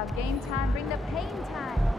Without game time, bring the pain time.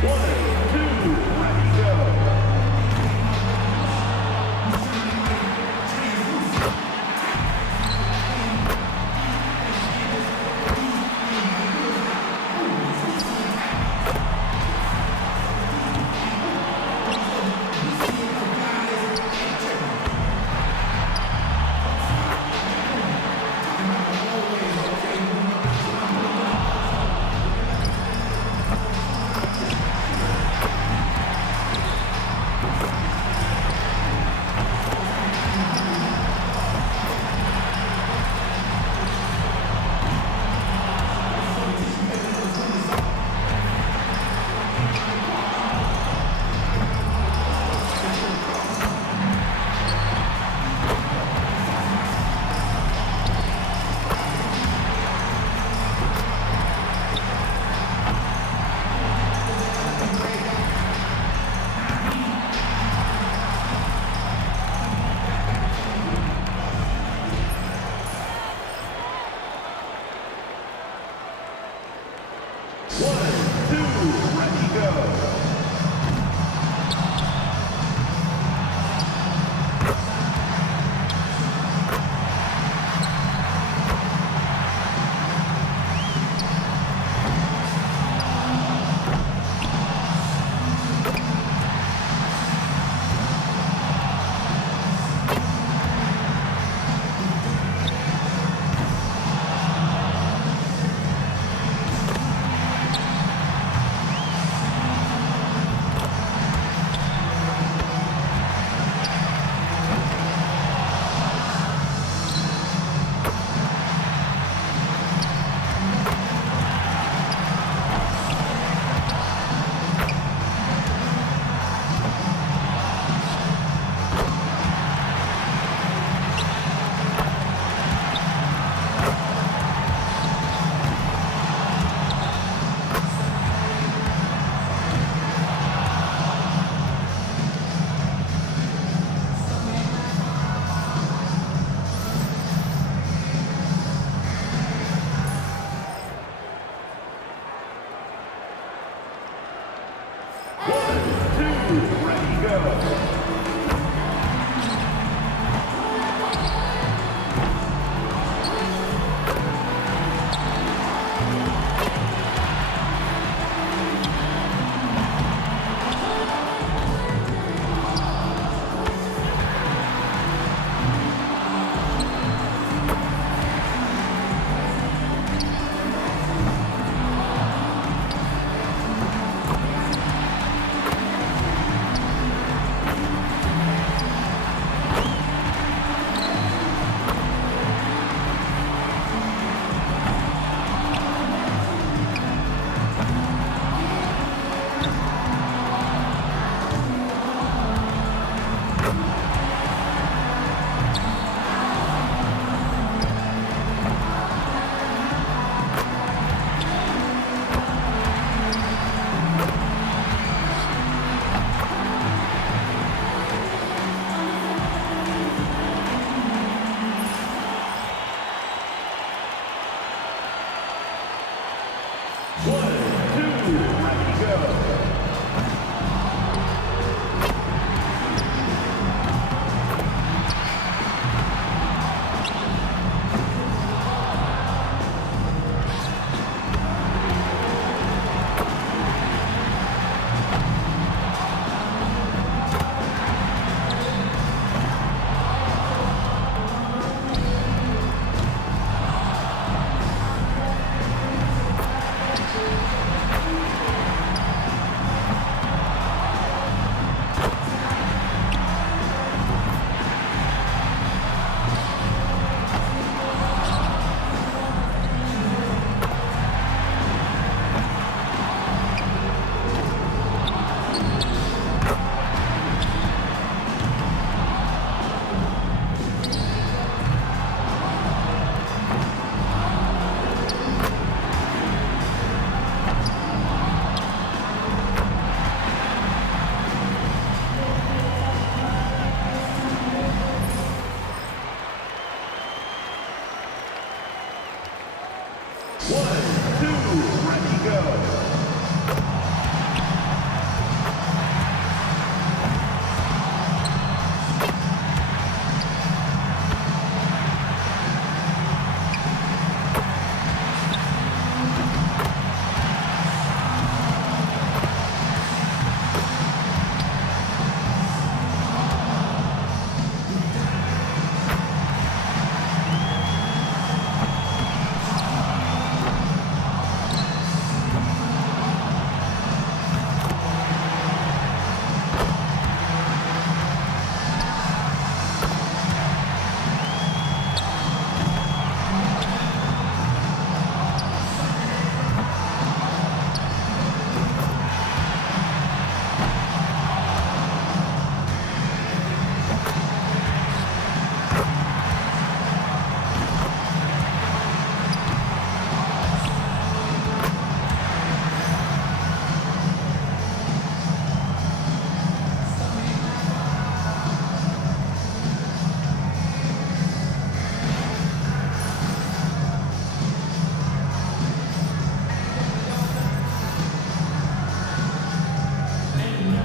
One, two, ready, go.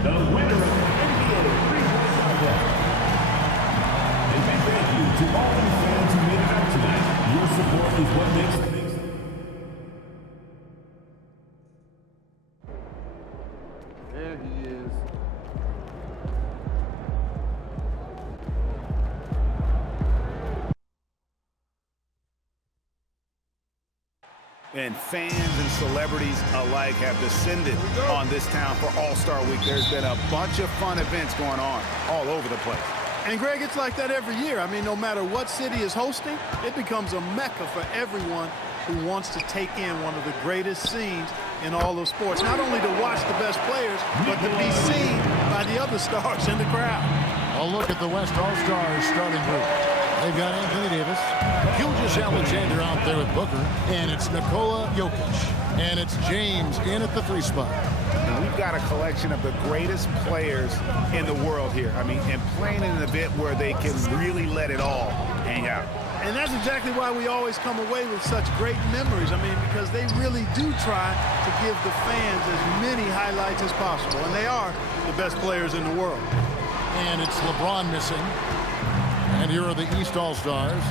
the winner of the NBA three-point contest. And thank you to all the fans who made it out tonight. Your support is what makes There he is. And fans and celebrities alike have descended on this town for All-Star Week. There's been a bunch of fun events going on all over the place. And, Greg, it's like that every year. I mean, no matter what city is hosting, it becomes a mecca for everyone who wants to take in one of the greatest scenes in all of sports. Not only to watch the best players, but to be seen by the other stars in the crowd. A look at the West All-Stars starting group. They've got Anthony Davis, Gilgeous Alexander out there with Booker, and it's Nikola Jokic, and it's James in at the 3 spot. And we've got a collection of the greatest players in the world here. I mean, and playing in an event where they can really let it all hang out. And that's exactly why we always come away with such great memories. I mean, because they really do try to give the fans as many highlights as possible. And they are the best players in the world. And it's LeBron missing. And here are the East All-Stars.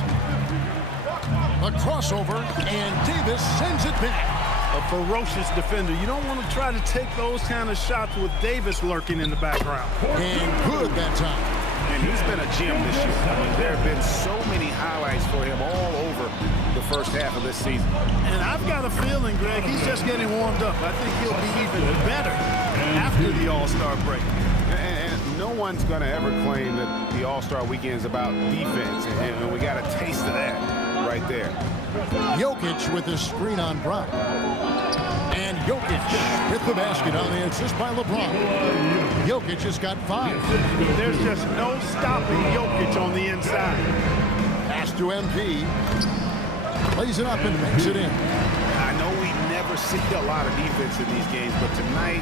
A crossover, and Davis sends it back. A ferocious defender. You don't want to try to take those kind of shots with Davis lurking in the background. And good that time. And he's been a gem this year. I mean, there have been so many highlights for him all over the first half of this season. And I've got a feeling, Greg, he's just getting warmed up. I think he'll be even better after the All-Star break. And no one's going to ever claim that the All-Star Weekend is about defense. And we got a taste of that right there. Jokic with his screen on Brown. And Jokic with the basket on the assist by LeBron. Jokic has got 5. There's just no stopping Jokic on the inside. Pass to MP. Plays it up and makes it in. I know we never see a lot of defense in these games, but tonight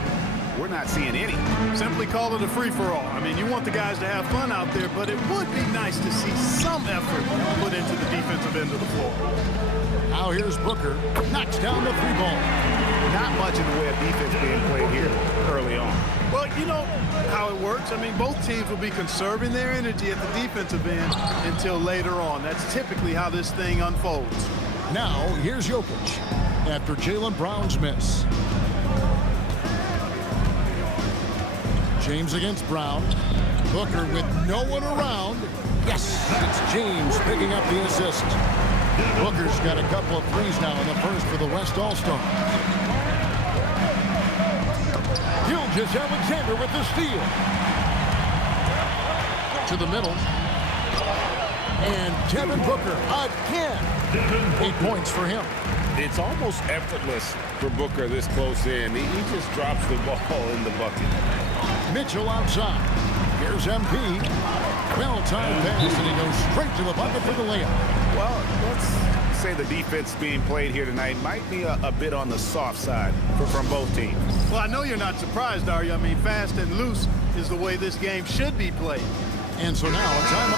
we're not seeing any. Simply call it a free-for-all. I mean, you want the guys to have fun out there, but it would be nice to see some effort put into the defensive end of the floor. Now here's Booker. Knocks down the 3-ball. Not much in the way of defense being played here early on. Well, you know how it works. I mean, both teams will be conserving their energy at the defensive end until later on. That's typically how this thing unfolds. Now, here's Jokic after Jaylen Brown's miss. James against Brown. Booker with no one around. Yes, it's James picking up the assist. Booker's got a couple of threes now in the first for the West All-Star. Gilgeous Alexander with the steal. To the middle. And Devin Booker again. 8 points for him. It's almost effortless for Booker this close in. He just drops the ball in the bucket. Mitchell outside. Here's MP. Well-timed pass, and he goes straight to the bucket for the layup. Well, let's say the defense being played here tonight might be a bit on the soft side from both teams. Well, I know you're not surprised, are you? I mean, fast and loose is the way this game should be played. And so now it's time.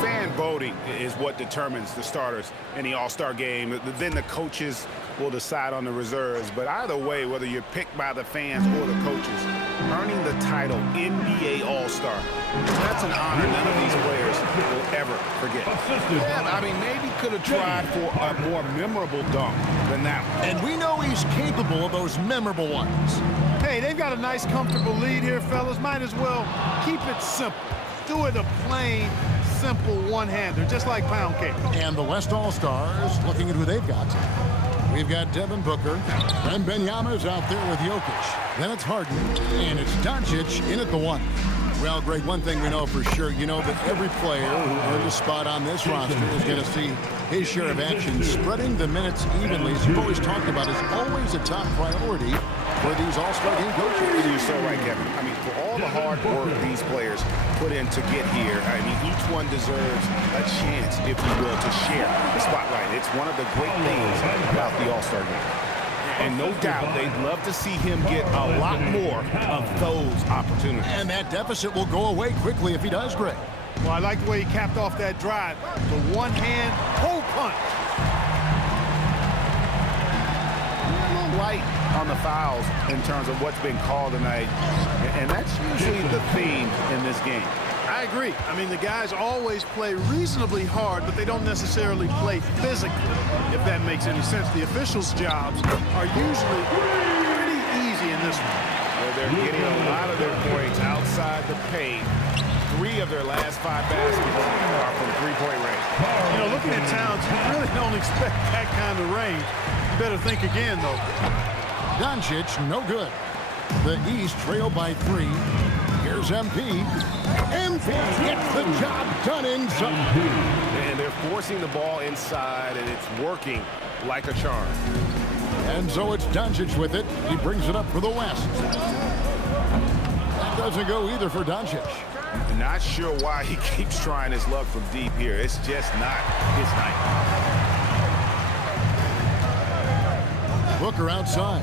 Fan voting is what determines the starters in the All-Star game. Then the coaches will decide on the reserves. But either way, whether you're picked by the fans or the coaches, earning the title NBA All-Star, that's an honor none of these players will ever forget. Yeah, I mean, maybe could have tried for a more memorable dunk than that one. And we know he's capable of those memorable ones. Hey, they've got a nice, comfortable lead here, fellas. Might as well keep it simple. Do it a plain, simple one-hander, just like pound cake. And the West All-Stars, looking at who they've got. We've got Devin Booker, and Benyama's out there with Jokic. Then it's Harden, and it's Doncic in at the 1. Well, Greg, one thing we know for sure, you know that every player who earned a spot on this roster is going to see his share of action. Spreading the minutes evenly, as you've always talked about, is always a top priority for these All-Star game coaches. You're so right, Kevin. I mean, for all the hard work these players put in to get here, I mean, each one deserves a chance, if you will, to share the spotlight. It's one of the great things about the All-Star game. And no doubt they'd love to see him get a lot more of those opportunities. And that deficit will go away quickly if he does, Greg. Well, I like the way he capped off that drive. The one-hand hole punch. on the fouls in terms of what's been called tonight, and that's usually the theme in this game. I agree. I mean, the guys always play reasonably hard, but they don't necessarily play physically, if that makes any sense. The officials' jobs are usually pretty easy in this one. Well, they're getting a lot of their points outside the paint. 3 of their last 5 baskets are from three-point range. You know, looking at Towns, you really don't expect that kind of range. You better think again, though. Doncic, no good. The East trail by 3. Here's MP. MP gets the job done inside. And they're forcing the ball inside, and it's working like a charm. And so it's Doncic with it. He brings it up for the West. That doesn't go either for Doncic. Not sure why he keeps trying his luck from deep here. It's just not his night. Booker outside.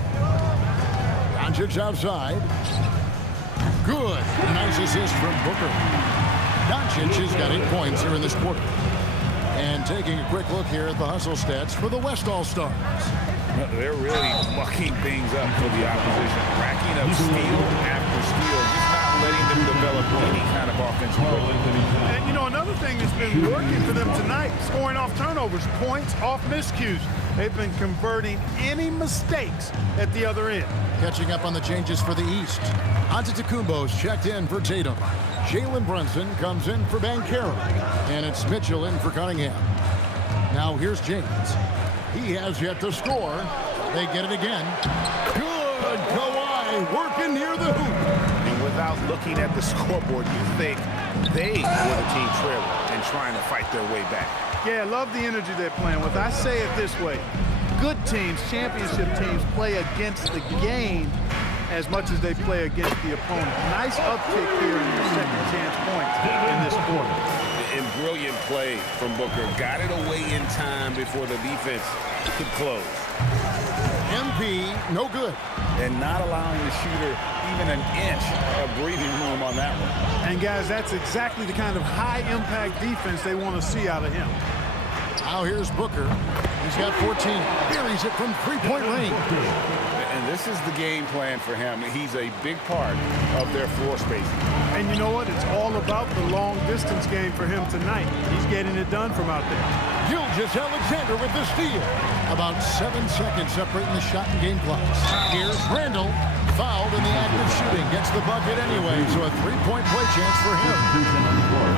Doncic outside. Good. Nice assist from Booker. Doncic has got 8 points here in this quarter. And taking a quick look here at the hustle stats for the West All-Stars. They're really mucking things up for the opposition. Racking up steal after steal. Just not letting them develop any kind of offensive play. And, you know, another thing that's been working for them tonight, scoring off turnovers, points off miscues. They've been converting any mistakes at the other end. Catching up on the changes for the East. Antetokounmpo's checked in for Tatum. Jalen Brunson comes in for Banchero. And it's Mitchell in for Cunningham. Now here's James. He has yet to score. They get it again. Good. Kawhi working near the hoop. And without looking at the scoreboard, you think they were the team trailer and trying to fight their way back. Yeah, I love the energy they're playing with. I say it this way. Good teams, championship teams, play against the game as much as they play against the opponent. Nice uptick here in the second chance points in this quarter. And brilliant play from Booker. Got it away in time before the defense could close. MP, no good. And not allowing the shooter even an inch of breathing room on that one. And guys, that's exactly the kind of high-impact defense they want to see out of him. Now here's Booker. He's got 14. Buries it from three-point range. And this is the game plan for him. He's a big part of their floor spacing. And you know what? It's all about the long-distance game for him tonight. He's getting it done from out there. Gilgeous-Alexander with the steal. About 7 seconds separating the shot and game clocks. Here's Randall. Fouled in the act of shooting. Gets the bucket anyway, so a three-point play chance for him.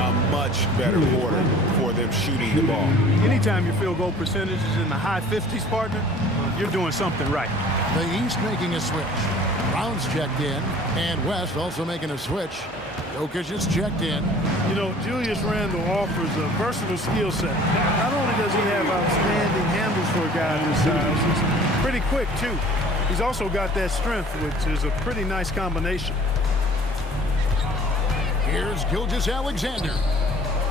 A much better quarter for them shooting the ball. Anytime your field goal percentage is in the high 50s, partner, you're doing something right. The East making a switch. Brown's checked in, and West also making a switch. Jokic is checked in. You know, Julius Randle offers a versatile skill set. Not only does he have outstanding handles for a guy of his size, he's pretty quick, too. He's also got that strength, which is a pretty nice combination. Here's Gilgeous-Alexander.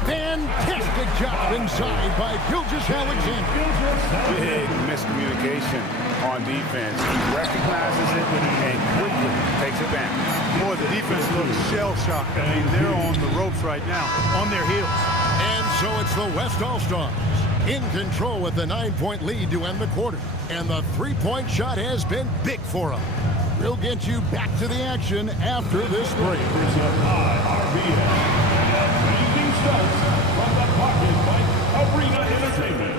Fantastic job inside by Gilgeous-Alexander. Big miscommunication on defense. He recognizes it and quickly takes it back. Boy, the defense looks shell-shocked. I mean, they're on the ropes right now, on their heels. And so it's the West All-Stars in control with the 9-point lead to end the quarter. And the three-point shot has been big for them. We'll get you back to the action after this break. Starts from the Pocket Fight Arena Entertainment.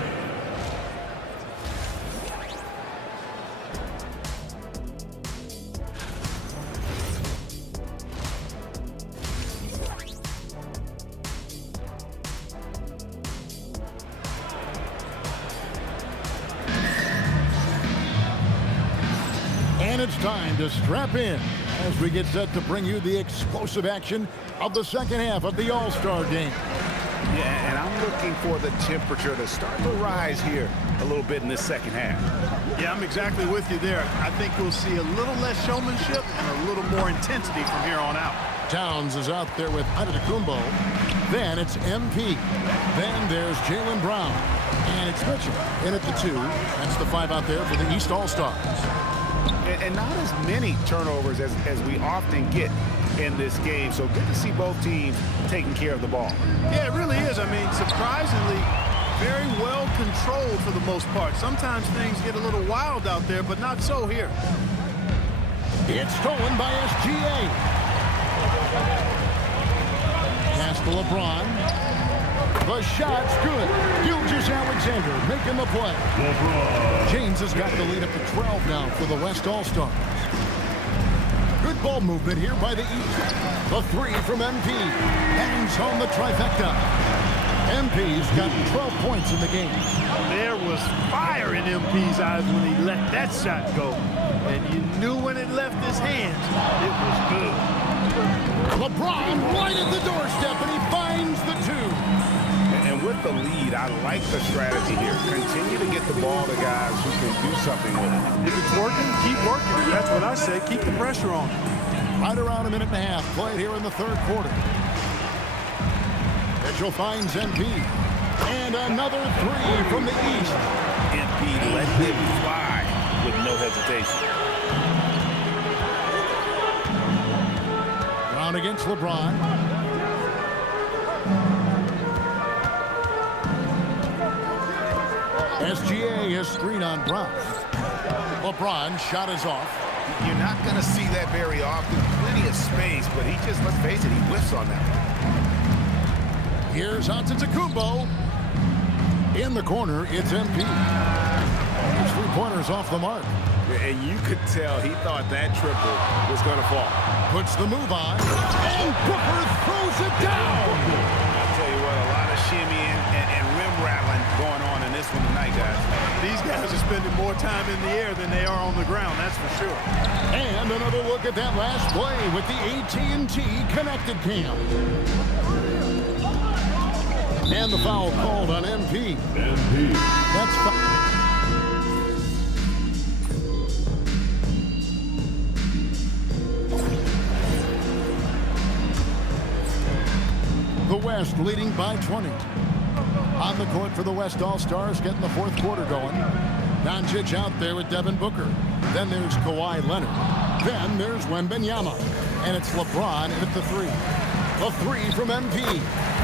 And it's time to strap in as we get set to bring you the explosive action of the second half of the All-Star game. Yeah, and I'm looking for the temperature to start to rise here a little bit in this second half. Yeah, I'm exactly with you there. I think we'll see a little less showmanship and a little more intensity from here on out. Towns is out there with Antetokounmpo. Then it's MP. Then there's Jaylen Brown. And it's Mitchell in at the 2. That's the 5 out there for the East All-Stars. And not as many turnovers as we often get in this game. So good to see both teams taking care of the ball. Yeah, it really is. I mean, surprisingly, Very well controlled for the most part. Sometimes things get a little wild out there, but not so here. It's stolen by SGA. Pass to LeBron. The shot's good. Gilgeous-Alexander making the play. James has got the lead up to 12 now for the West All-Stars. Good ball movement here by the East. The three from MP. Bangs home the trifecta. MP's got 12 points in the game. There was fire in MP's eyes when he let that shot go. And you knew when it left his hands, it was good. LeBron right at the doorstep, and he finds the two. And with the lead, I like the strategy here. Continue to get the ball to guys who can do something with it. If it's working, keep working. That's what I say. Keep the pressure on. Right around a minute and a half played here in the third quarter. Mitchell finds MP. And another three from the East. MP let them fly with no hesitation. Brown against LeBron. SGA has screen on Brown. LeBron shot is off. You're not going to see that very often. Plenty of space, but he just, let's face it, he whiffs on that. Here's Antetokounmpo. In the corner, it's MP. His three-pointers off the mark. And you could tell he thought that triple was going to fall. Puts the move on. And Booker throws it down. I'll tell you what, a lot of shimmying and rim rattling going on in this one tonight, guys. These guys are spending more time in the air than they are on the ground, that's for sure. And another look at that last play with the AT&T connected cam. And the foul called on MP. That's the West leading by 20. On the court for the West All-Stars, getting the fourth quarter going. Doncic out there with Devin Booker. Then there's Kawhi Leonard. Then there's Wembanyama. And it's LeBron at the three. A three from MP.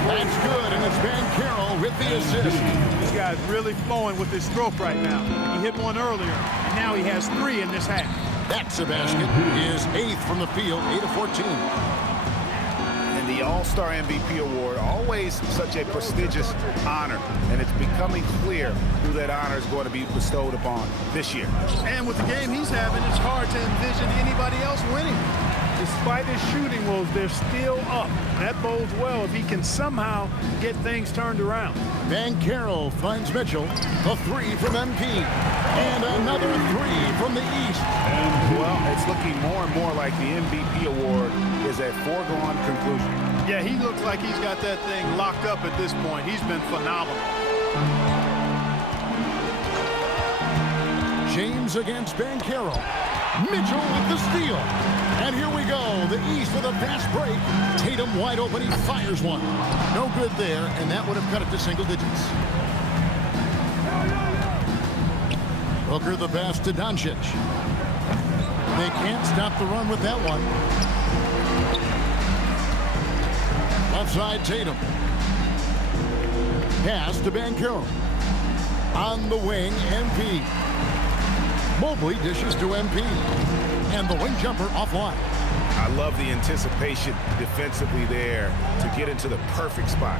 That's good, and it's Banchero with the assist. This guy's really flowing with his stroke right now. He hit one earlier, and now he has three in this half. That's a basket. His eighth from the field, 8 of 14. And the All-Star MVP award, always such a prestigious honor, and it's becoming clear who that honor is going to be bestowed upon this year. And with the game he's having, it's hard to envision anybody else winning. Despite his shooting woes, they're still up. That bodes well if he can somehow get things turned around. Banchero finds Mitchell. A three from MP. And another three from the East. Well, it's looking more and more like the MVP award is a foregone conclusion. Yeah, he looks like he's got that thing locked up at this point. He's been phenomenal. James against Banchero. Mitchell with the steal. And here we go. The East with a fast break. Tatum wide open. He fires one. No good there, and that would have cut it to single digits. Booker the pass to Doncic. They can't stop the run with that one. Left side, Tatum. Pass to Banchero. On the wing, MP. Mobley dishes to MP. And the wing jumper offline. I love the anticipation defensively there to get into the perfect spot.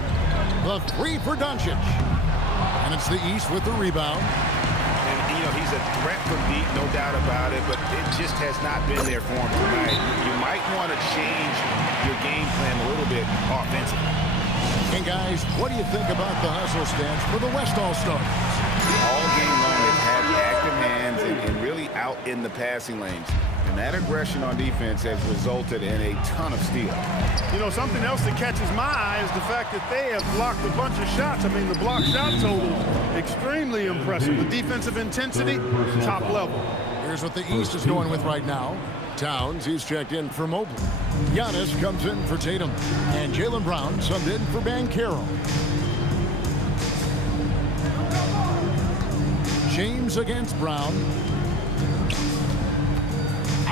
The three for Doncic. And it's the East with the rebound. And, you know, he's a threat from deep, no doubt about it, but it just has not been there for him tonight. You might want to change your game plan a little bit offensively. And, guys, what do you think about the hustle stance for the West All-Stars? All game long, they've had active hands and really out in the passing lanes. And that aggression on defense has resulted in a ton of steals. You know, something else that catches my eye is the fact that they have blocked a bunch of shots. I mean, the block shot total, extremely impressive. The defensive intensity, top level. Here's what the East is going with right now. Towns, he's checked in for Mobley. Giannis comes in for Tatum. And Jaylen Brown subbed in for Banchero. James against Brown.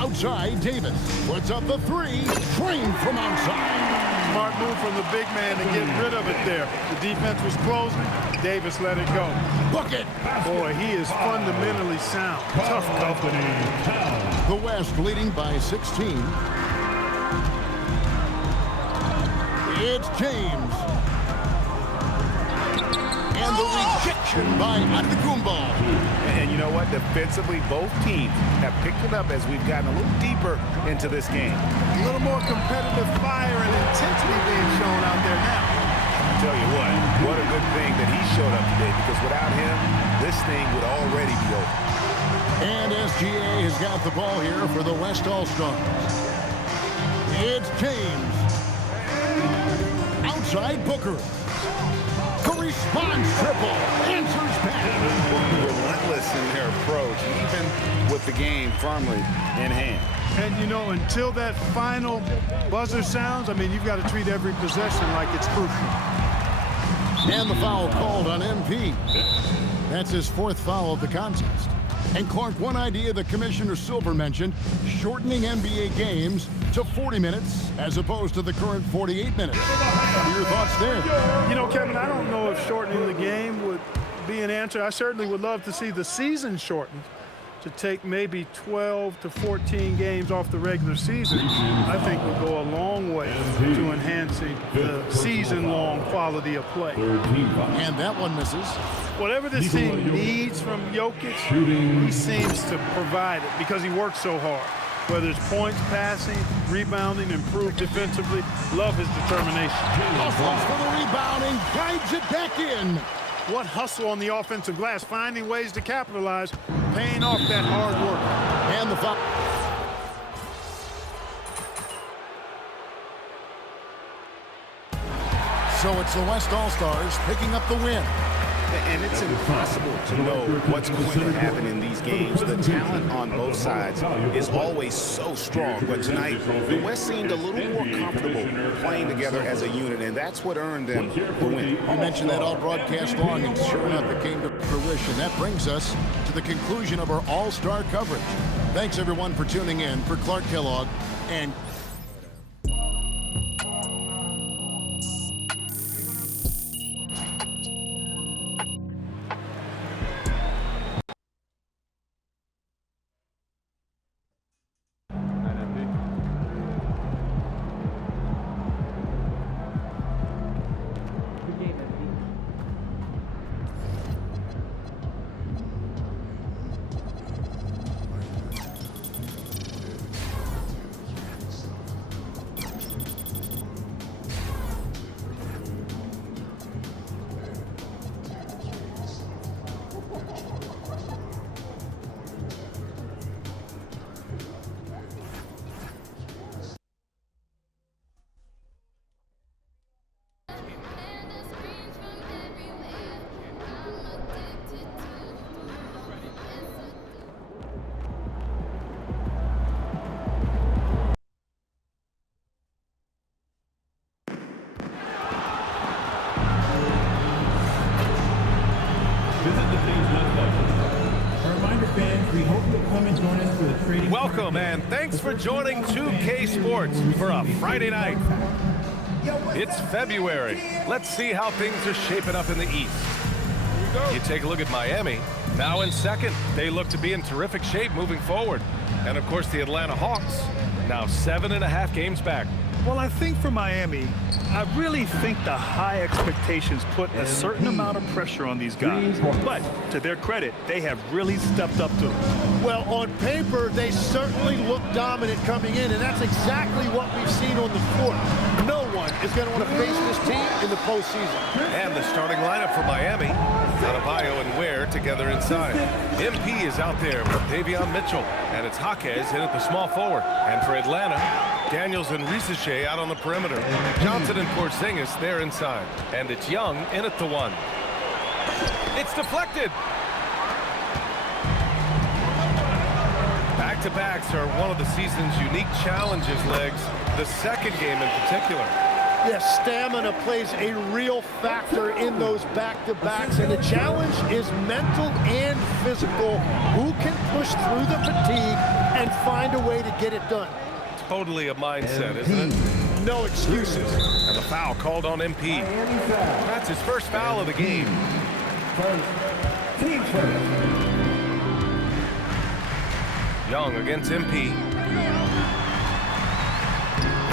Outside, Davis puts up the three. Trained from outside. Smart move from the big man to get rid of it there. The defense was closing. Davis let it go. Book it. Boy, he is fundamentally sound. Tough company. The West leading by 16. It's James. And the rejection by Antetokounmpo. And you know what? Defensively, both teams have picked it up as we've gotten a little deeper into this game. A little more competitive fire and intensity being shown out there now. I'll tell you what a good thing that he showed up today, because without him, this thing would already be over. And SGA has got the ball here for the West All-Stars. It's James. Outside Booker. The response triple. Answers back. Relentless in their approach, even with the game firmly in hand. And, you know, until that final buzzer sounds, I mean, you've got to treat every possession like it's crucial. And the foul called on MP. That's his fourth foul of the contest. And Clark, one idea that Commissioner Silver mentioned, shortening NBA games to 40 minutes as opposed to the current 48 minutes. What are your thoughts there? You know, Kevin, I don't know if shortening the game would be an answer. I certainly would love to see the season shortened to take maybe 12 to 14 games off the regular season. I think would go a long way to enhancing the season-long quality of play. And that one misses. Whatever this team needs from Jokic, he seems to provide it because he works so hard. Whether it's points, passing, rebounding, improved defensively, love his determination. Hustles for the rebounding, guides it back in. What hustle on the offensive glass, finding ways to capitalize, paying off that hard work. And the foul. So it's the West All-Stars picking up the win. And it's impossible to know what's going to happen in these games. The talent on both sides is always so strong. But tonight, the West seemed a little more comfortable playing together as a unit, and that's what earned them the win. You mentioned that all broadcast long, and sure enough, it came to fruition. That brings us to the conclusion of our All-Star coverage. Thanks, everyone, for tuning in. For Clark Kellogg and Welcome and thanks for joining 2K Sports for a Friday night. It's February. Let's see how things are shaping up in the East. You take a look at Miami. Now in second, they look to be in terrific shape moving forward. And of course the Atlanta Hawks, now 7.5 games back. Well, I think for Miami, I really think the high expectations put a certain amount of pressure on these guys. But to their credit, they have really stepped up to it. Well, on paper, they certainly look dominant coming in, and that's exactly what we've seen on the court. No one is going to want to face this team in the postseason. And the starting lineup for Miami, Adebayo and Ware together inside. MP is out there with Davion Mitchell, and it's Jaquez in at the small forward. And for Atlanta, Daniels and Risache out on the perimeter. Johnson and Porzingis there inside. And it's Young in at the one. It's deflected. Back-to-backs are one of the season's unique challenges, Legs. The second game in particular. Yes, stamina plays a real factor in those back-to-backs, and the challenge is mental and physical, who can push through the fatigue and find a way to get it done. Totally a mindset, isn't it? No excuses. And the foul called on MP. That's his first foul of the game. Young against MP.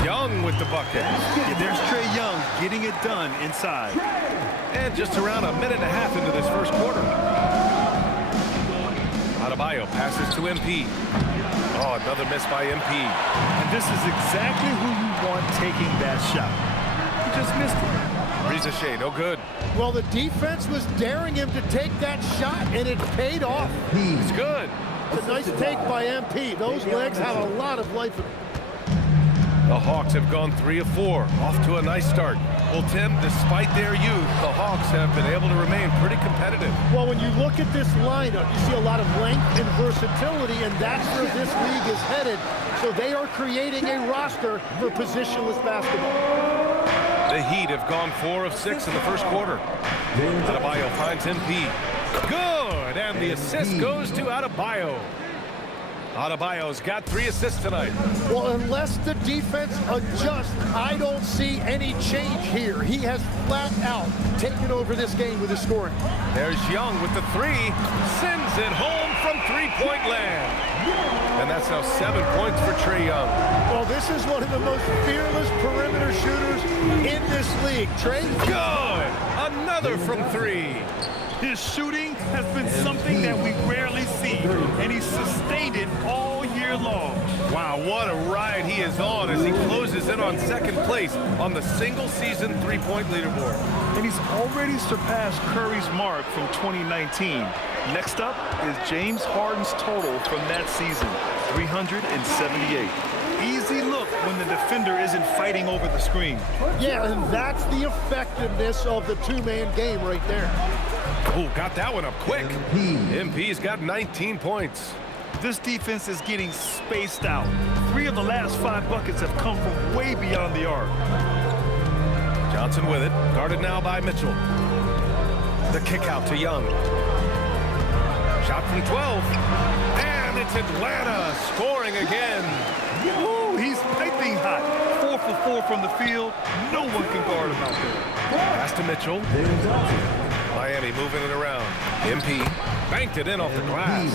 Young with the bucket. Yeah, there's Trae Young getting it done inside. And just around a minute and a half into this first quarter. Adebayo passes to MP. Oh, another miss by MP. And this is exactly who you want taking that shot. He just missed it. Ricochet, no good. Well, the defense was daring him to take that shot, and it paid off. It's good. It's a nice take by MP. Those legs have a lot of life in them. The Hawks have gone 3 of 4, off to a nice start. Well, Tim, despite their youth, the Hawks have been able to remain pretty competitive. Well, when you look at this lineup, you see a lot of length and versatility, and that's where this league is headed. So they are creating a roster for positionless basketball. The Heat have gone 4 of 6 in the first quarter. Adebayo finds MP. Good, and the assist goes to Adebayo. Adebayo's got 3 assists tonight. Well, unless the defense adjusts, I don't see any change here. He has flat out taken over this game with his scoring. There's Young with the 3. Sends it home from three-point land. And that's now 7 points for Trae Young. Well, this is one of the most fearless perimeter shooters in this league. Trae. Good! Another from 3. His shooting has been something that we rarely see, and he's sustained it all year long. Wow, what a ride he is on as he closes in on second place on the single-season three-point leaderboard. And he's already surpassed Curry's mark from 2019. Next up is James Harden's total from that season, 378. Easy look when the defender isn't fighting over the screen. Yeah, and that's the effectiveness of the two-man game right there. Oh, got that one up quick. MP's got 19 points. This defense is getting spaced out. 3 of the last 5 buckets have come from way beyond the arc. Johnson with it, guarded now by Mitchell. The kick out to Young. Shot from 12. And it's Atlanta scoring again. Ooh, he's piping hot. 4 for 4 from the field. No one can guard him out there. Pass to Mitchell. Miami moving it around. MP banked it in off the glass.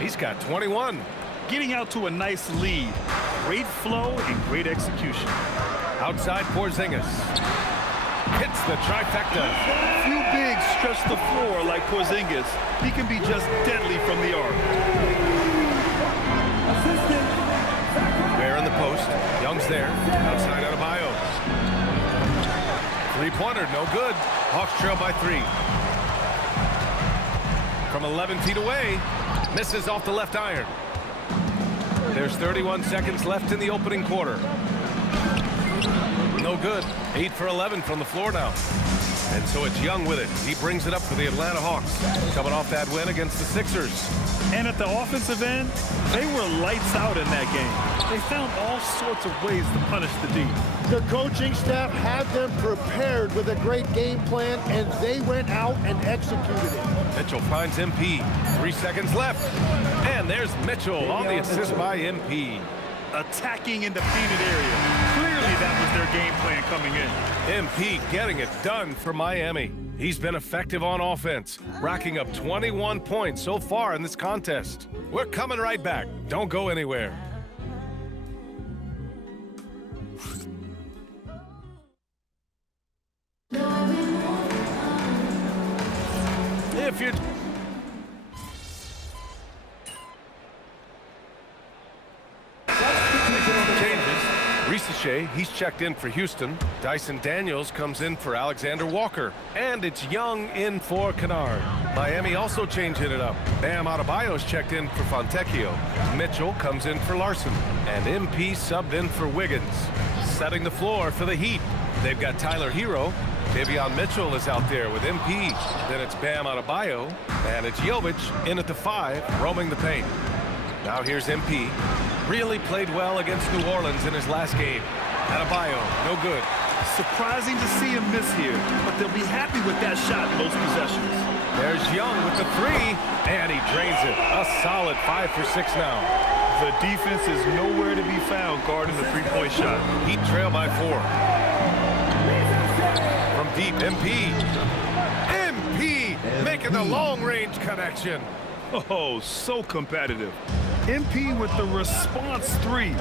He's got 21. Getting out to a nice lead. Great flow and great execution. Outside Porzingis. Hits the trifecta. Few bigs stretch the floor like Porzingis. He can be just deadly from the arc. Bear in the post. Young's there. Outside Adebayo. Three-pointer, no good. Hawks trail by 3. From 11 feet away. Misses off the left iron. There's 31 seconds left in the opening quarter. No good. 8 for 11 from the floor now. And so it's Young with it. He brings it up for the Atlanta Hawks. Coming off that win against the Sixers. And at the offensive end, they were lights out in that game. They found all sorts of ways to punish the D. The coaching staff had them prepared with a great game plan, and they went out and executed it. Mitchell finds MP. 3 seconds left. And there's Mitchell on the assist by MP. Attacking in the painted area. Clearly that was their game plan coming in. MP getting it done for Miami. He's been effective on offense, racking up 21 points so far in this contest. We're coming right back. Don't go anywhere. If you're Ricochet, he's checked in for Houston. Dyson Daniels comes in for Alexander Walker. And it's Young in for Kennard. Miami also changing it up. Bam Adebayo's checked in for Fontecchio. Mitchell comes in for Larson. And MP subbed in for Wiggins. Setting the floor for the Heat. They've got Tyler Hero. Davion Mitchell is out there with MP. Then it's Bam Adebayo. And it's Jovic in at the 5, roaming the paint. Now here's MP. Really played well against New Orleans in his last game. Adebayo, no good. Surprising to see him miss here, but they'll be happy with that shot most possessions. There's Young with the three, and he drains it. A solid 5 for 6 now. The defense is nowhere to be found guarding the three-point shot. Heat trail by 4. From deep, MP. MP making the long-range connection. Oh, so competitive. MP with the response three.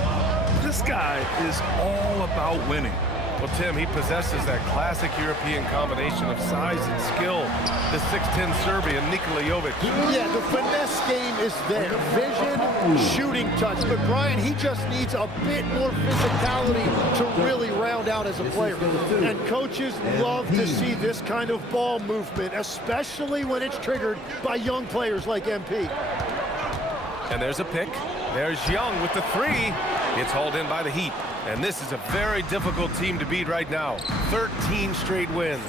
This guy is all about winning. Well, Tim, he possesses that classic European combination of size and skill. The 6'10 Serbian Nikola Jovic. Yeah, the finesse game is there. Vision, shooting touch. But Brian, he just needs a bit more physicality to really round out as a player. And coaches love to see this kind of ball movement, especially when it's triggered by young players like MP. And there's a pick. There's Young with the three. It's hauled in by the Heat. And this is a very difficult team to beat right now. 13 straight wins.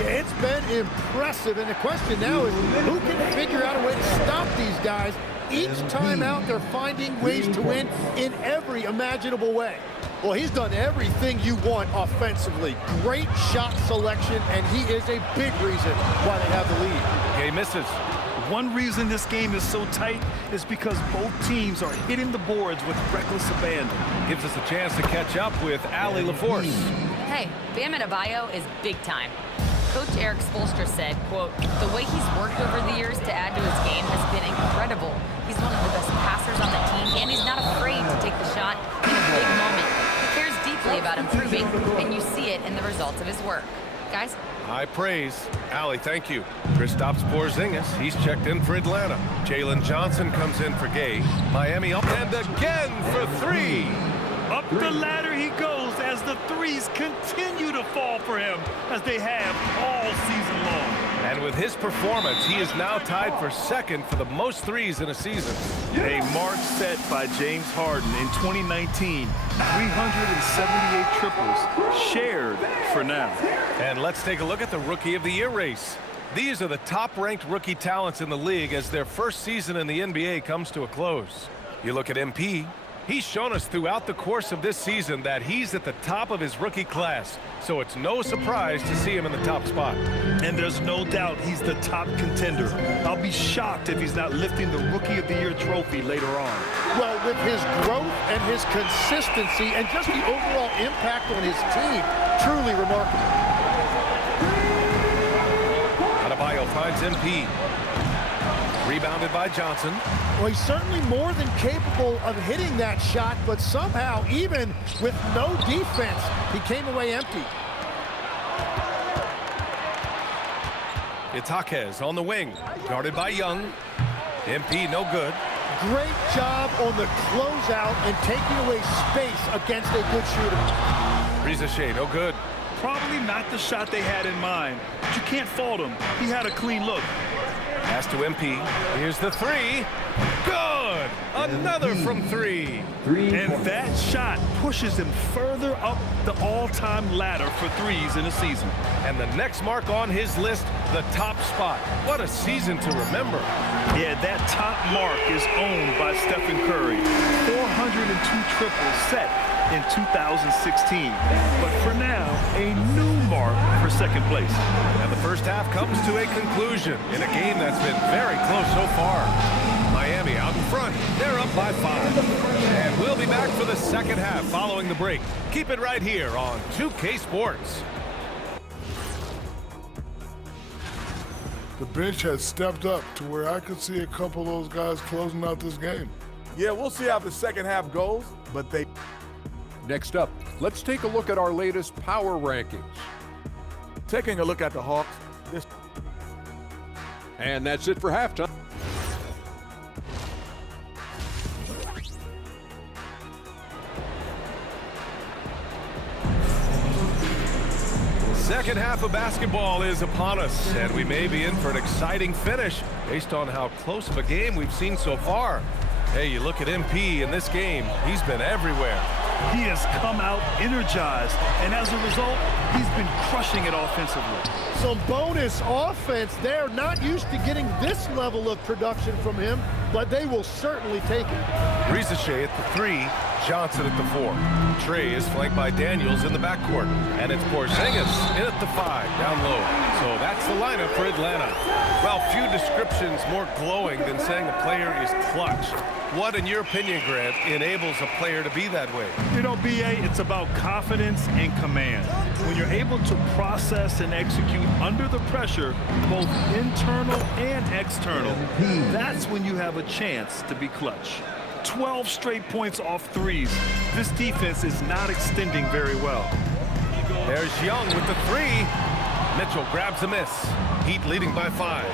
Yeah, it's been impressive. And the question now is, who can figure out a way to stop these guys? Each time out, they're finding ways to win in every imaginable way. Well, he's done everything you want offensively. Great shot selection, and he is a big reason why they have the lead. Okay, misses. One reason this game is so tight is because both teams are hitting the boards with reckless abandon. Gives us a chance to catch up with Allie LaForce. Hey, Bam Adebayo is big time. Coach Eric Spoelstra said, quote, "The way he's worked over the years to add to his game has been incredible. He's one of the best passers on the team, and he's not afraid to take the shot in a big moment. He cares deeply about improving, and you see it in the results of his work." Guys? High praise. Allie, thank you. Kristaps Porzingis, he's checked in for Atlanta. Jalen Johnson comes in for Gay. Miami up and again for 3. Up the ladder he goes as the threes continue to fall for him, as they have all season long. And with his performance, he is now tied for second for the most threes in a season. A mark set by James Harden in 2019. 378 triples shared for now. And let's take a look at the Rookie of the Year race. These are the top-ranked rookie talents in the league as their first season in the NBA comes to a close. You look at MP. He's shown us throughout the course of this season that he's at the top of his rookie class, so it's no surprise to see him in the top spot. And there's no doubt he's the top contender. I'll be shocked if he's not lifting the Rookie of the Year trophy later on. Well, with his growth and his consistency and just the overall impact on his team, truly remarkable. Adebayo finds MP. Rebounded by Johnson. Well, he's certainly more than capable of hitting that shot, but somehow, even with no defense, he came away empty. It's Jaquez on the wing, guarded by Young. MP no good. Great job on the closeout and taking away space against a good shooter. Ricochet no good. Probably not the shot they had in mind, but you can't fault him. He had a clean look. Pass to MP. Here's the three. Good! Another from 3. And that shot pushes him further up the all-time ladder for threes in a season. And the next mark on his list, the top spot. What a season to remember. Yeah, that top mark is owned by Stephen Curry. 402 triples set in 2016. But for now, a new mark for second place. And the first half comes to a conclusion in a game that's been very close so far. Miami out in front. They're up by 5. And we'll be back for the second half following the break. Keep it right here on 2K Sports. The bench has stepped up to where I could see a couple of those guys closing out this game. Yeah, we'll see how the second half goes, but they... Next up, let's take a look at our latest power rankings. Taking a look at the Hawks. And that's it for halftime. Second half of basketball is upon us, and we may be in for an exciting finish based on how close of a game we've seen so far. Hey, you look at MP in this game, he's been everywhere. He has come out energized, and as a result, he's been crushing it offensively. Some bonus offense there. Not used to getting this level of production from him. but they will certainly take it. Ricochet at the 3, Johnson at the 4. Trey is flanked by Daniels in the backcourt. And it's Porzingis in at the 5, down low. So that's the lineup for Atlanta. Well, few descriptions more glowing than saying a player is clutch. What, in your opinion, Grant, enables a player to be that way? You know, B.A., it's about confidence and command. When you're able to process and execute under the pressure, both internal and external, that's when you have a chance to be clutch. 12 straight points off threes. This defense is not extending very well. There's Young with the 3. Mitchell grabs a miss. Heat leading by 5.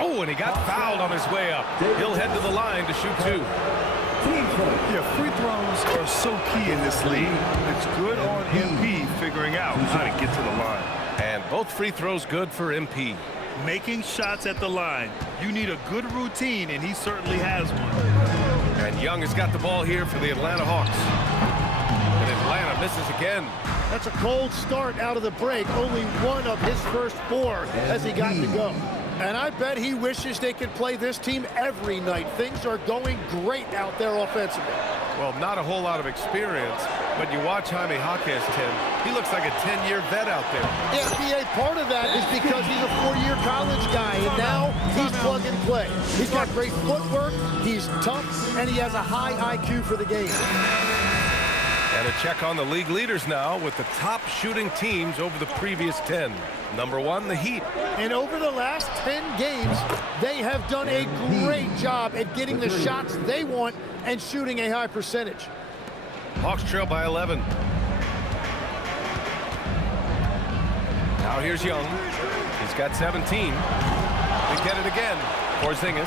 Oh, and he got fouled on his way up. He'll head to the line to shoot 2. Yeah, free throws are so key in this league. It's good on MP figuring out how to get to the line. And both free throws good for MP. Making shots at the line. You need a good routine, and he certainly has one. And Young has got the ball here for the Atlanta Hawks. And Atlanta misses again. That's a cold start out of the break. Only one of his first 4 has he gotten to go. And I bet he wishes they could play this team every night. Things are going great out there offensively. Well, not a whole lot of experience, but you watch Jaime Jaquez, Tim. He looks like a 10-year vet out there. NBA, part of that is because he's a 4-year college guy, and now he's plug and play. He's got great footwork, he's tough, and he has a high IQ for the game. And a check on the league leaders now with the top shooting teams over the previous 10. Number 1, the Heat. And over the last 10 games, they have done a great job at getting the shots they want and shooting a high percentage. Hawks trail by 11. Now here's Young. He's got 17. We get it again. Porzingis.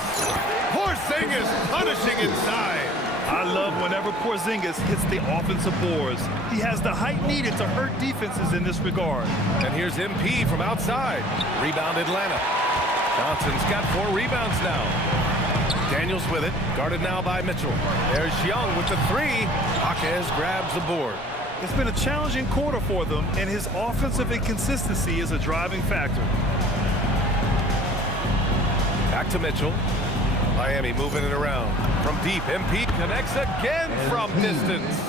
Porzingis punishing inside. I love whenever Porzingis hits the offensive boards. He has the height needed to hurt defenses in this regard. And here's MP from outside. Rebound Atlanta. Johnson's got 4 rebounds now. Daniels with it, guarded now by Mitchell. There's Young with the 3. Jaquez grabs the board. It's been a challenging quarter for them, and his offensive inconsistency is a driving factor. Back to Mitchell. Miami moving it around. From deep, MP connects again from distance.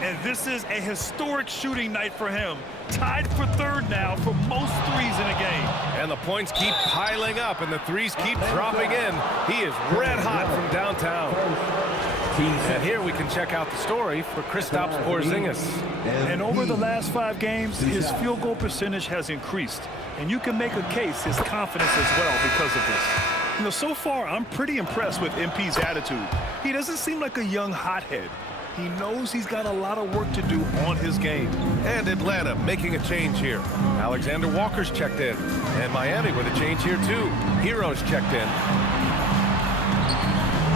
And this is a historic shooting night for him. Tied for 3rd now for most threes in a game. And the points keep piling up, and the threes keep dropping in. He is red hot from downtown. And here we can check out the story for Kristaps Porzingis. And over the last 5 games, his field goal percentage has increased. And you can make a case his confidence as well because of this. You know, so far, I'm pretty impressed with MP's attitude. He doesn't seem like a young hothead. He knows he's got a lot of work to do on his game. And Atlanta making a change here. Alexander Walker's checked in. And Miami with a change here, too. Hero's checked in.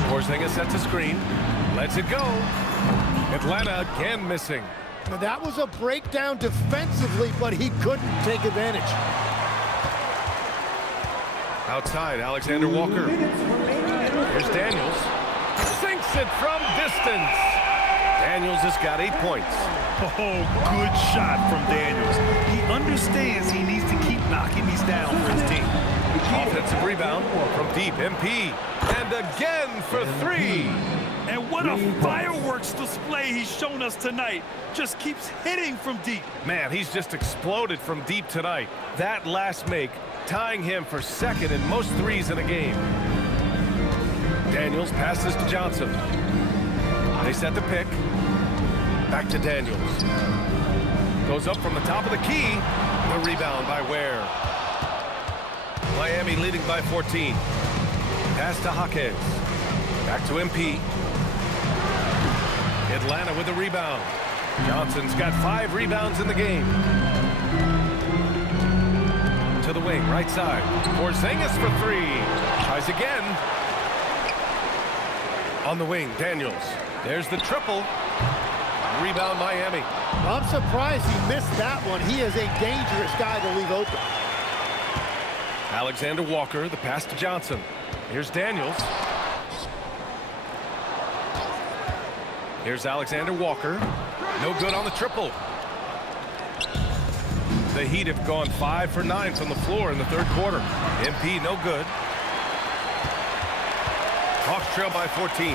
Porzingis sets a screen. Lets it go. Atlanta again missing. Now, that was a breakdown defensively, but he couldn't take advantage. Outside, Alexander Walker. Here's Daniels. Sinks it from distance. Daniels has got 8 points. Oh, good shot from Daniels. He understands he needs to keep knocking these down for his team. Offensive rebound from deep, MP. And again for 3. And what a fireworks display he's shown us tonight. Just keeps hitting from deep. Man, he's just exploded from deep tonight. That last make, tying him for 2nd in most threes in a game. Daniels passes to Johnson. They set the pick. Back to Daniels. Goes up from the top of the key. The rebound by Ware. Miami leading by 14. Pass to Jaquez. Back to MP. Atlanta with the rebound. Johnson's got 5 rebounds in the game. To the wing, right side. Porzingis for 3. Tries again. On the wing, Daniels. There's the triple. Rebound, Miami. I'm surprised he missed that one. He is a dangerous guy to leave open. Alexander Walker, the pass to Johnson. Here's Daniels. Here's Alexander Walker. No good on the triple. The Heat have gone 5 for 9 from the floor in the 3rd quarter. MP no good. Hawks trail by 14.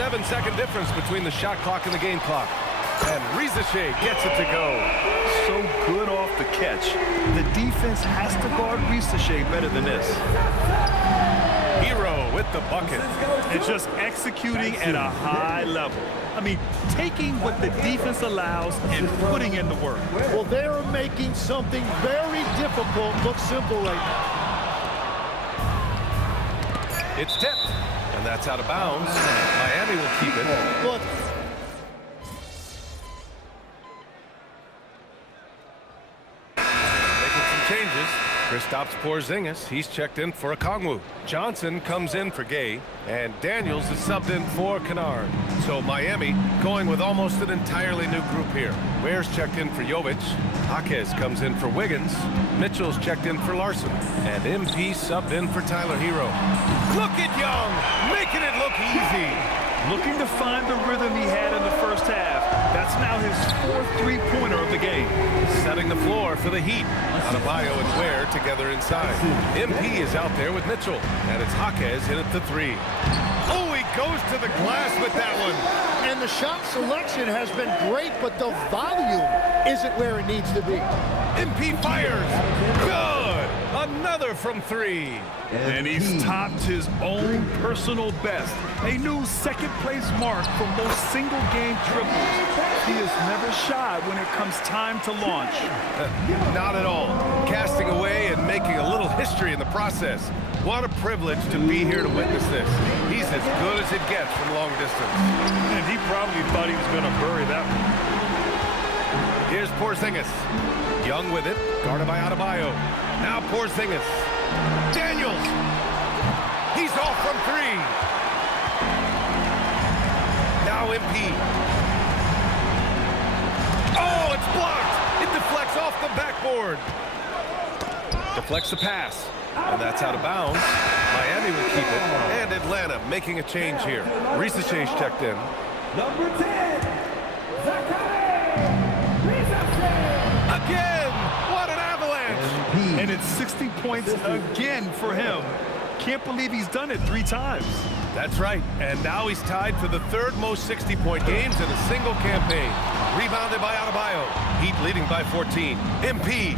7-second difference between the shot clock and the game clock. And Rizachet gets it to go. So good off the catch. The defense has to guard Rizachet better than this. Hero with the bucket. And just executing at a high level. I mean, taking what the defense allows and putting in the work. Well, they're making something very difficult look simple right now. It's tipped, and that's out of bounds. Miami will keep it. Look. Making some changes. Kristaps Porzingis, he's checked in for Okongwu. Johnson comes in for Gay, and Daniels is subbed in for Kennard. So Miami going with almost an entirely new group here. Ware's checked in for Jovic. Jaquez comes in for Wiggins. Mitchell's checked in for Larson. And MP subbed in for Tyler Hero. Look at Young, making it look easy. Looking to find the rhythm he had in the first half. That's now his 4th three-pointer of the game. Setting the floor for the Heat. Adebayo and Ware together inside. MP is out there with Mitchell. And it's Jaquez in at the 3. Oh, he goes to the glass with that one. And the shot selection has been great, but the volume isn't where it needs to be. MP fires. Good. Another from 3. And he's topped his own personal best. A new second-place mark for most single-game triples. He is never shy when it comes time to launch. Not at all. Casting away and making a little history in the process. What a privilege to be here to witness this. He's as good as it gets from long distance. And he probably thought he was going to bury that one. Here's Porzingis. Young with it, guarded by Adebayo. Now Porzingis. Daniels. He's off from 3. Now MP. Oh, it's blocked. It deflects off the backboard. Deflects the pass. And that's out of bounds. Miami will keep it. And Atlanta making a change here. Rizachet's checked in. Number 10, Again! What an avalanche! And it's 60 points again for him. Can't believe he's done it 3 times. That's right. And now he's tied for the 3rd most 60-point games in a single campaign. Rebounded by Adebayo. Heat leading by 14. MP.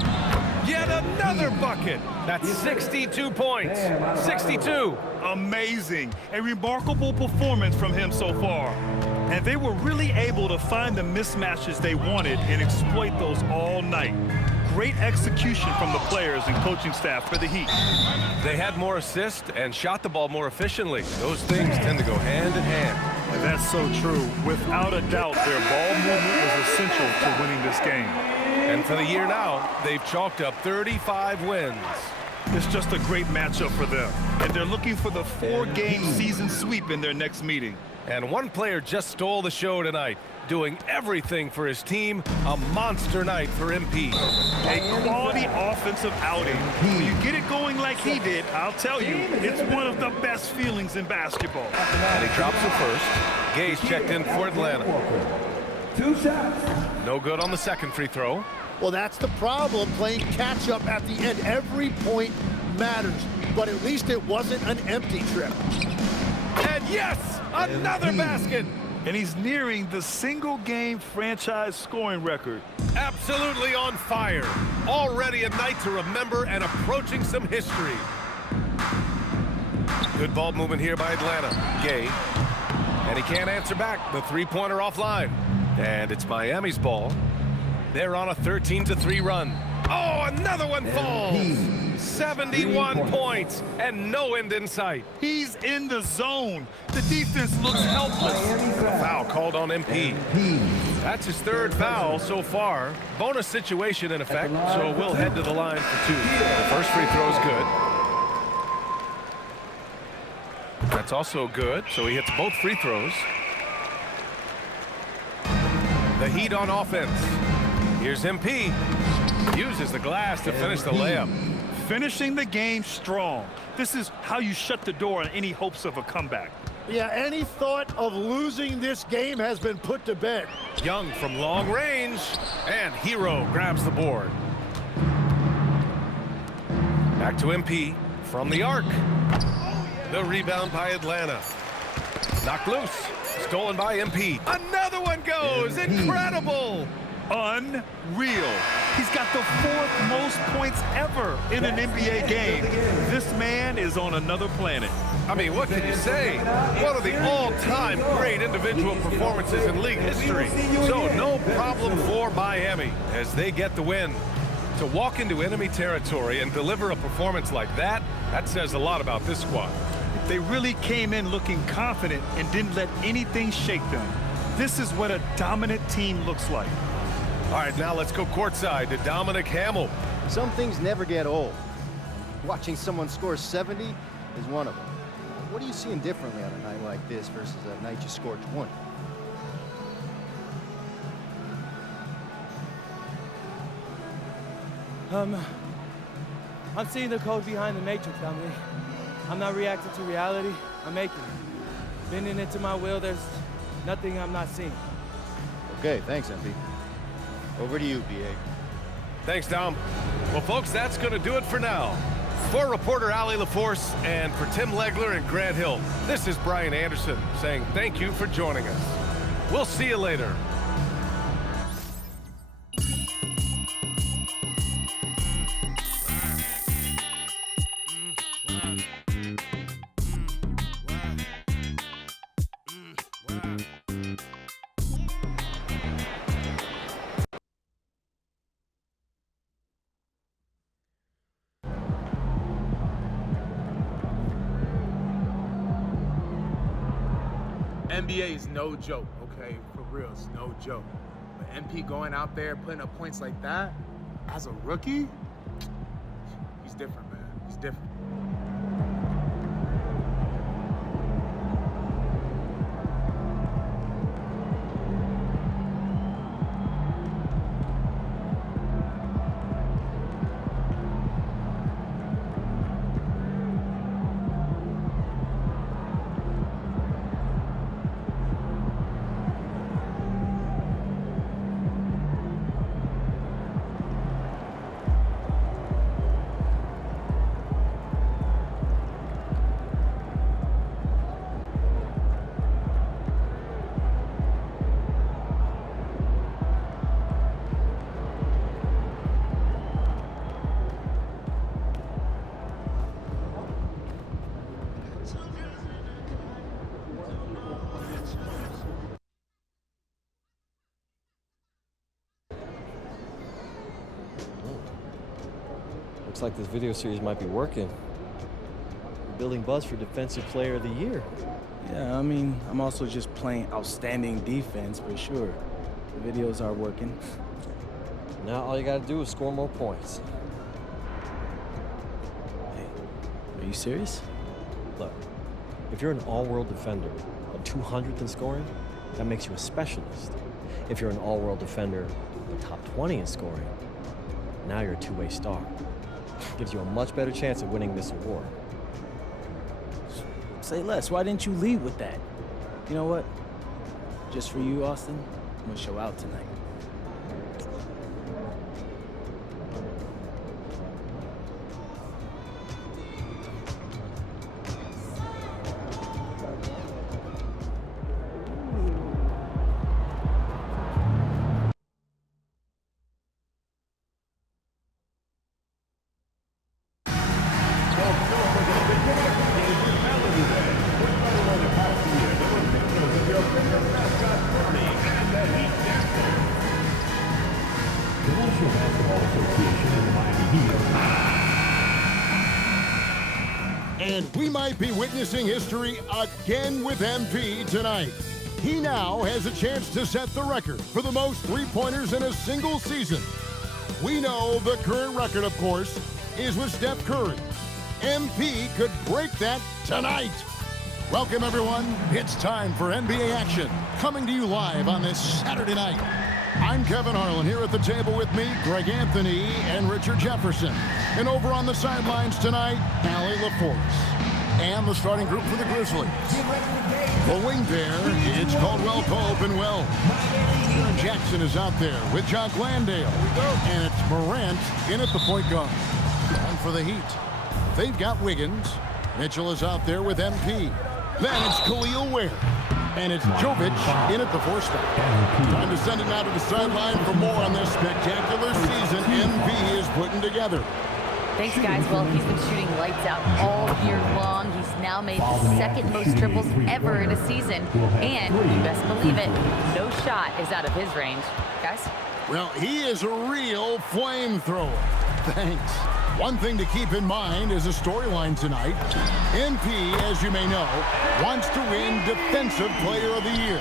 Yet another bucket. That's 62 points. 62. Amazing. A remarkable performance from him so far. And they were really able to find the mismatches they wanted and exploit those all night. Great execution from the players and coaching staff for the Heat. They had more assists and shot the ball more efficiently. Those things tend to go hand in hand. And that's so true. Without a doubt, their ball movement was essential to winning this game. And for the year now, they've chalked up 35 wins. It's just a great matchup for them. And they're looking for the 4-game season sweep in their next meeting. And one player just stole the show tonight, doing everything for his team. A monster night for MP. A quality offensive outing. When you get it going like he did, I'll tell you, it's one of the best feelings in basketball. And he drops it first. Gay's checked in for Atlanta. 2 shots. No good on the second free throw. Well, that's the problem, playing catch-up at the end. Every point matters, but at least it wasn't an empty trip. And yes, another basket. And he's nearing the single-game franchise scoring record. Absolutely on fire. Already a night to remember and approaching some history. Good ball movement here by Atlanta. Gay. And he can't answer back. The three-pointer offline. And it's Miami's ball. They're on a 13-3 run. Oh, another one falls. 71 points and no end in sight. He's in the zone. The defense looks helpless. A foul called on MP. That's his 3rd foul so far. Bonus situation in effect, so we'll head to the line for 2. The first free throw is good. That's also good, so he hits both free throws. The Heat on offense. Here's MP. Uses the glass to finish the layup. Finishing the game strong. This is how you shut the door on any hopes of a comeback. Yeah, any thought of losing this game has been put to bed. Young from long range, and Hero grabs the board. Back to MP from the arc. The rebound by Atlanta. Knocked loose. Stolen by MP. Another one goes. Incredible. Unreal. He's got the 4th most points ever in an NBA game. This man is on another planet. I mean, what can you say? One of the all-time great individual performances in league history. So no problem for Miami as they get the win. To walk into enemy territory and deliver a performance like that, that says a lot about this squad. They really came in looking confident and didn't let anything shake them. This is what a dominant team looks like. All right, now let's go courtside to Dominic Hamill. Some things never get old. Watching someone score 70 is one of them. What are you seeing differently on a night like this versus a night you scored 20? I'm seeing the code behind the matrix, Dominic. I'm not reacting to reality, I'm making it. Bending into my will, there's nothing I'm not seeing. Okay, thanks, MP. Over to you, BA. Thanks, Dom. Well, folks, that's going to do it for now. For reporter Allie LaForce and for Tim Legler and Grant Hill, this is Brian Anderson saying thank you for joining us. We'll see you later. NBA is no joke, okay? For real, it's no joke. But MP going out there, putting up points like that, as a rookie, he's different, man. He's different. Looks like this video series might be working. Building buzz for Defensive Player of the Year. Yeah, I mean, I'm also just playing outstanding defense, for sure. The videos are working. Now all you gotta do is score more points. Hey, are you serious? Look, if you're an all-world defender, a 200th in scoring, that makes you a specialist. If you're an all-world defender, a top 20 in scoring, now you're a two-way star. Gives you a much better chance of winning this award. Say less. Why didn't you lead with that? You know what? Just for you, Austin, I'm gonna show out tonight. And we might be witnessing history again with MP tonight. He now has a chance to set the record for the most three-pointers in a single season. We know the current record, of course, is with Steph Curry. MP could break that tonight. Welcome, everyone. It's time for NBA action, coming to you live on this Saturday night. I'm Kevin Harlan, here at the table with me, Greg Anthony and Richard Jefferson. And over on the sidelines tonight, Allie LaForce. And the starting group for the Grizzlies. The wing there, it's Caldwell Pope and Wells. Jaren Jackson is out there with John Glandale. And it's Morant in at the point guard. And for the Heat, they've got Wiggins, Mitchell is out there with MP. Then it's Khalil Ware. And it's Jovic in at the 4-spot. Time to send it out to the sideline for more on this spectacular season MP is putting together. Thanks, guys. Well, he's been shooting lights out all year long. He's now made the second most triples ever in a season. And you best believe it, no shot is out of his range. Guys? Well, he is a real flamethrower. Thanks. One thing to keep in mind is a storyline tonight. MP, as you may know, wants to win Defensive Player of the Year.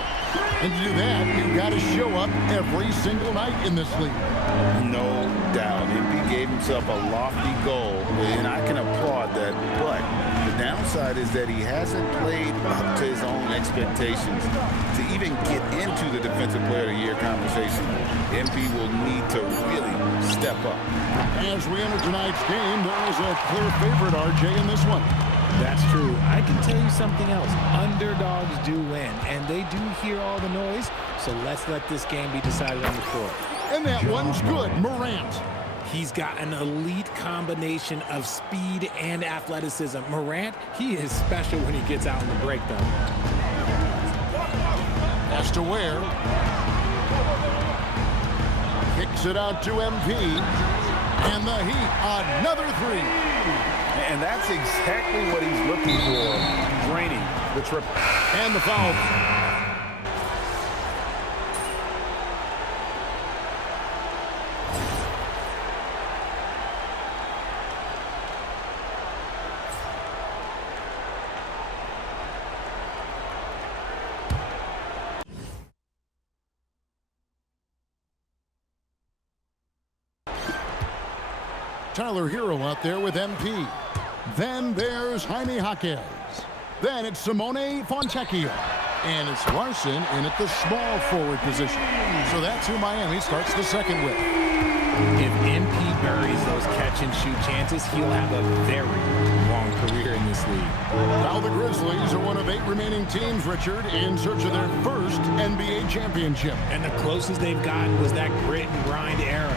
And to do that, you've got to show up every single night in this league. No doubt. MP gave himself a lofty goal, and I can applaud that. But the downside is that he hasn't played up to his own expectations. To even get into the Defensive Player of the Year conversation, MP will need to really step up. As we enter tonight's game, there is a clear favorite, RJ, in this one. That's true. I can tell you something else. Underdogs do win, and they do hear all the noise, so let's let this game be decided on the court. And that one's good. Morant. He's got an elite combination of speed and athleticism. Morant, he is special when he gets out in the break, though. Pass to Ware. Kicks it out to MP. And the Heat, another three. And that's exactly what he's looking for, draining the triple. And the foul. Tyler Hero out there with MP. Then there's Jaime Jaquez. Then it's Simone Fontecchio. And it's Larson in at the small forward position. So that's who Miami starts the second with. If MP buries those catch-and-shoot chances, he'll have a very long career in this league. Now the Grizzlies are one of 8 remaining teams, Richard, in search of their first NBA championship. And the closest they've gotten was that grit and grind era,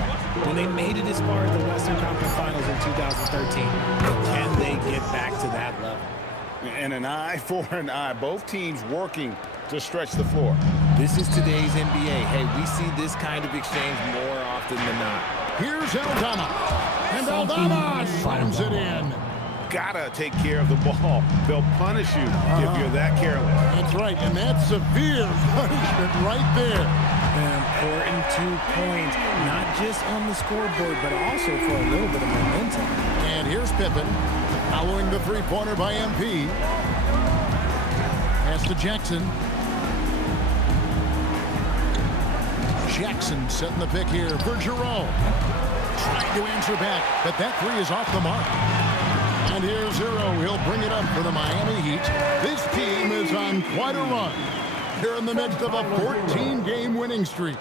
when they made it as far as the Western Conference Finals in 2013. Can they get back to that level? And an eye for an eye. Both teams working to stretch the floor. This is today's NBA. Hey, we see this kind of exchange more often than not. Here's Aldama. And Aldama slams it in. Gotta take care of the ball. They'll punish you if you're that careless. That's right, and that's severe punishment right there. An important 2 points, not just on the scoreboard, but also for a little bit of momentum. And here's Pippen, following the three-pointer by MP. Pass to Jackson. Jackson setting the pick here for Jerald. Trying to answer back, but that three is off the mark. And here's Zero. He'll bring it up for the Miami Heat. This team is on quite a run. They're in the midst of a 14-game winning streak.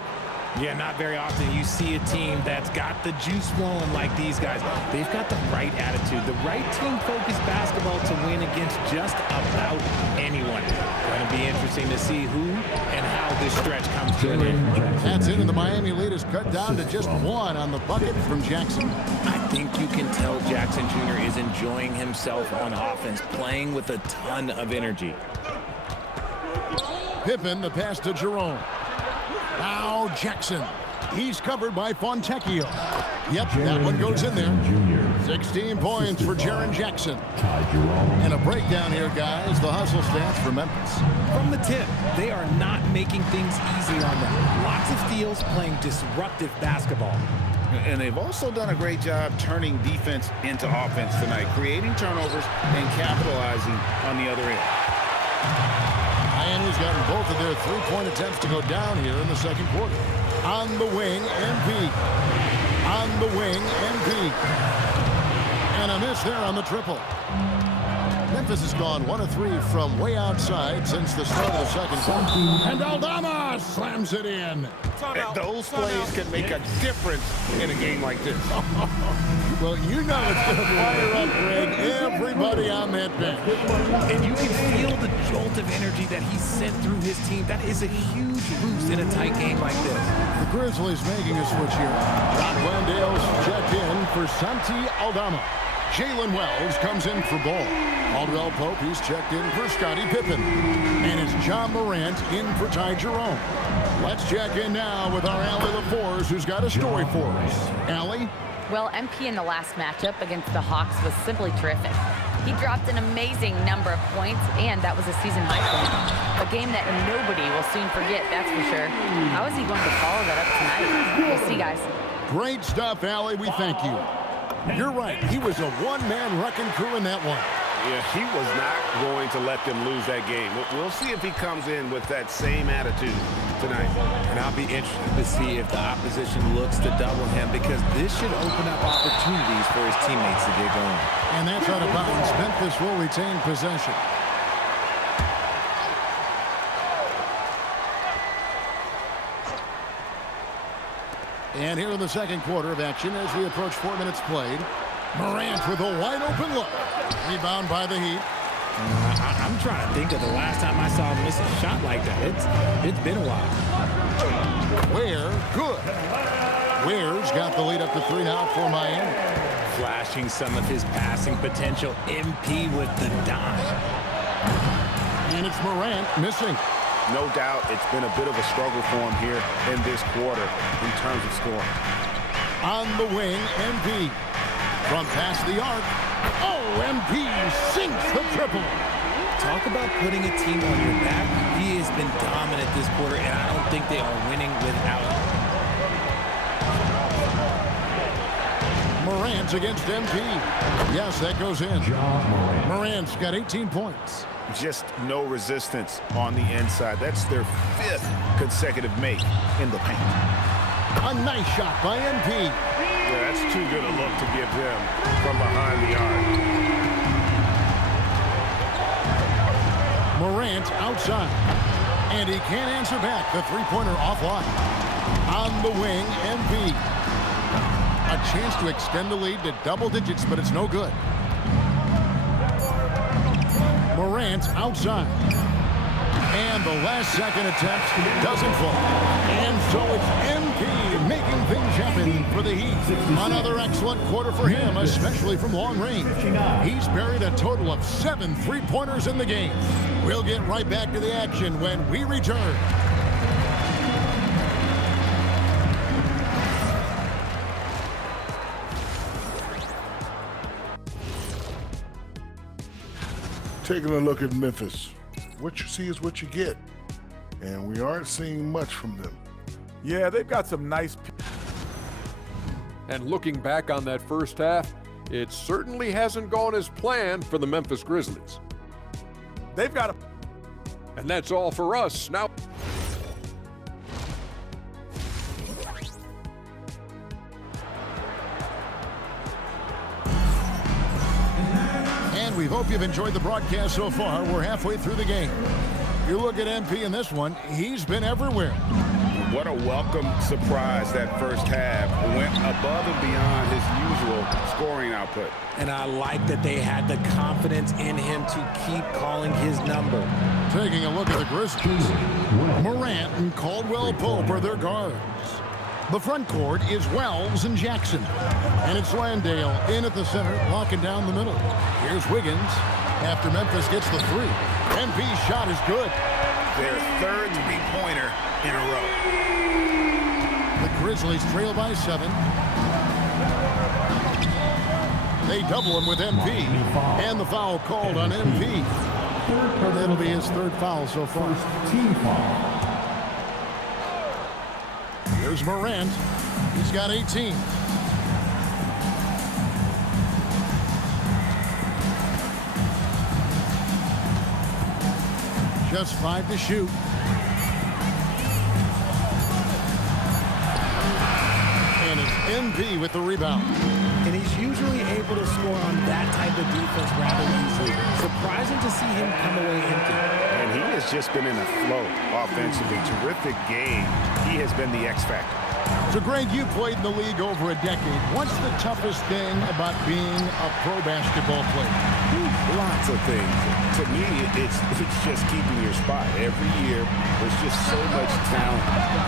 Yeah, not very often you see a team that's got the juice flowing like these guys. They've got the right attitude, the right team-focused basketball to win against just about anyone. Going to be interesting to see who and how this stretch comes to an end. That's it, and the Miami lead is cut down to just 1 on the bucket from Jackson. I think you can tell Jackson Jr. is enjoying himself on offense, playing with a ton of energy. Pippen, the pass to Jerome. Now Jackson. He's covered by Fontecchio. Yep, that one goes in there. 16 points for Jaren Jackson. And a breakdown here, guys. The hustle stats for Memphis. From the tip, they are not making things easy on them. Lots of steals, playing disruptive basketball. And they've also done a great job turning defense into offense tonight, creating turnovers and capitalizing on the other end. Miami's gotten both of their three-point attempts to go down here in the second quarter. On the wing, MP. On the wing, MP. And a miss there on the triple. Memphis has gone 1 of 3 from way outside since the start of the second quarter. And Aldama slams it in. Those plays can make a difference in a game like this. Well, you know it's going to fire up, Greg, everybody on that bench. And you can feel the jolt of energy that he sent through his team. That is a huge boost in a tight game like this. The Grizzlies making a switch here. Rob Landale's checked in for Santi Aldama. Jalen Wells comes in for ball. Caldwell Pope, he's checked in for Scottie Pippen. And it's John Morant in for Ty Jerome. Let's check in now with our Allie LaForce, who's got a story for us. Allie? Well, MP in the last matchup against the Hawks was simply terrific. He dropped an amazing number of points, and that was a season high for him. A game that nobody will soon forget, that's for sure. How is he going to follow that up tonight? We'll see, guys. Great stuff, Allie. We thank you. You're right. He was a one-man wrecking crew in that one. Yeah, he was not going to let them lose that game. We'll see if he comes in with that same attitude tonight. And I'll be interested to see if the opposition looks to double him, because this should open up opportunities for his teammates to get going. And that's out of bounds. Memphis will retain possession. And here in the second quarter of action as we approach 4 minutes played. Morant with a wide open look. Rebound by the Heat. I'm trying to think of the last time I saw him miss a shot like that. It's been a while. Ware, good. Ware's got the lead up to 3 now for Miami. Flashing some of his passing potential. MP with the dime. And it's Morant missing. No doubt it's been a bit of a struggle for him here in this quarter in terms of scoring. On the wing, MP. From past the arc. Oh, MP sinks the triple. Talk about putting a team on your back. He has been dominant this quarter, and I don't think they are winning without him. Morant against MP. Yes, that goes in. Morant's got 18 points. Just no resistance on the inside. That's their 5th consecutive make in the paint. A nice shot by MP. Yeah, that's too good a look to give them from behind the arc. Morant outside. And he can't answer back. The three-pointer offline. On the wing, MP. A chance to extend the lead to double digits, but it's no good. Morant outside. And the last second attempt doesn't fall. And so it's MP making things happen for the Heat. Another excellent quarter for him, especially from long range. He's buried a total of 7 three-pointers in the game. We'll get right back to the action when we return. Taking a look at Memphis. What you see is what you get. And we aren't seeing much from them. Yeah, they've got some nice... And looking back on that first half, it certainly hasn't gone as planned for the Memphis Grizzlies. They've got a... And that's all for us. Now... We hope you've enjoyed the broadcast so far. We're halfway through the game. You look at MP in this one, he's been everywhere. What a welcome surprise that first half. Went above and beyond his usual scoring output. And I like that they had the confidence in him to keep calling his number. Taking a look at the Grizzlies. Morant and Caldwell Pope are their guards. The front court is Wells and Jackson. And it's Landale in at the center, locking down the middle. Here's Wiggins after Memphis gets the 3. MP's shot is good. Their 3rd three-pointer in a row. The Grizzlies trail by 7. They double him with MP. And the foul called on MP. That'll be his 3rd foul so far. Team foul. Here's Morant. He's got 18. Just 5 to shoot. And it's MP with the rebound. And he's usually able to score on that type of defense rather easily. Surprising to see him come away empty. And he has just been in a flow offensively. Terrific game. He has been the X factor. So, Greg, you played in the league over a decade. What's the toughest thing about being a pro basketball player? Lots of things. To me, it's just keeping your spot. Every year, there's just so much talent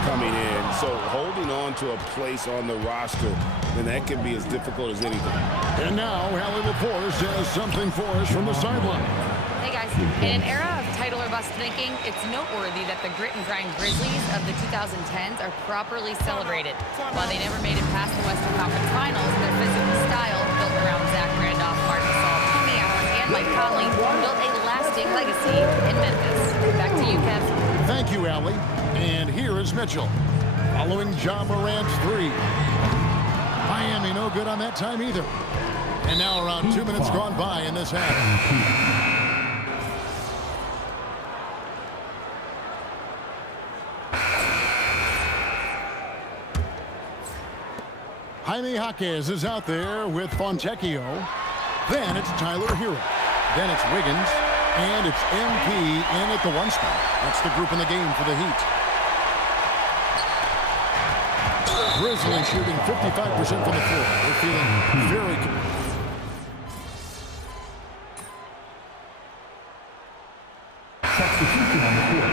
coming in. So holding on to a place on the roster, then that can be as difficult as anything. And now, Allie LaForce has something for us from the sideline. Hey guys, in an era of title or bust thinking, it's noteworthy that the grit and grind Grizzlies of the 2010s are properly celebrated. While they never made it past the Western Conference Finals, their physical style, built around Zach Randolph, Mark Gasol, Tony Allen, and Mike Conley, built a lasting legacy in Memphis. Back to you, Kev. Thank you, Allie. And here is Mitchell. Following Ja Morant's three. Miami no good on that time either. And now around 2 minutes gone by in this half. Jaime Jaquez is out there with Fontecchio. Then it's Tyler Hero. Then it's Wiggins. And it's MP in at the one spot. That's the group in the game for the Heat. Grizzlies shooting 55% from the floor. They're feeling very good. Substitution on the court.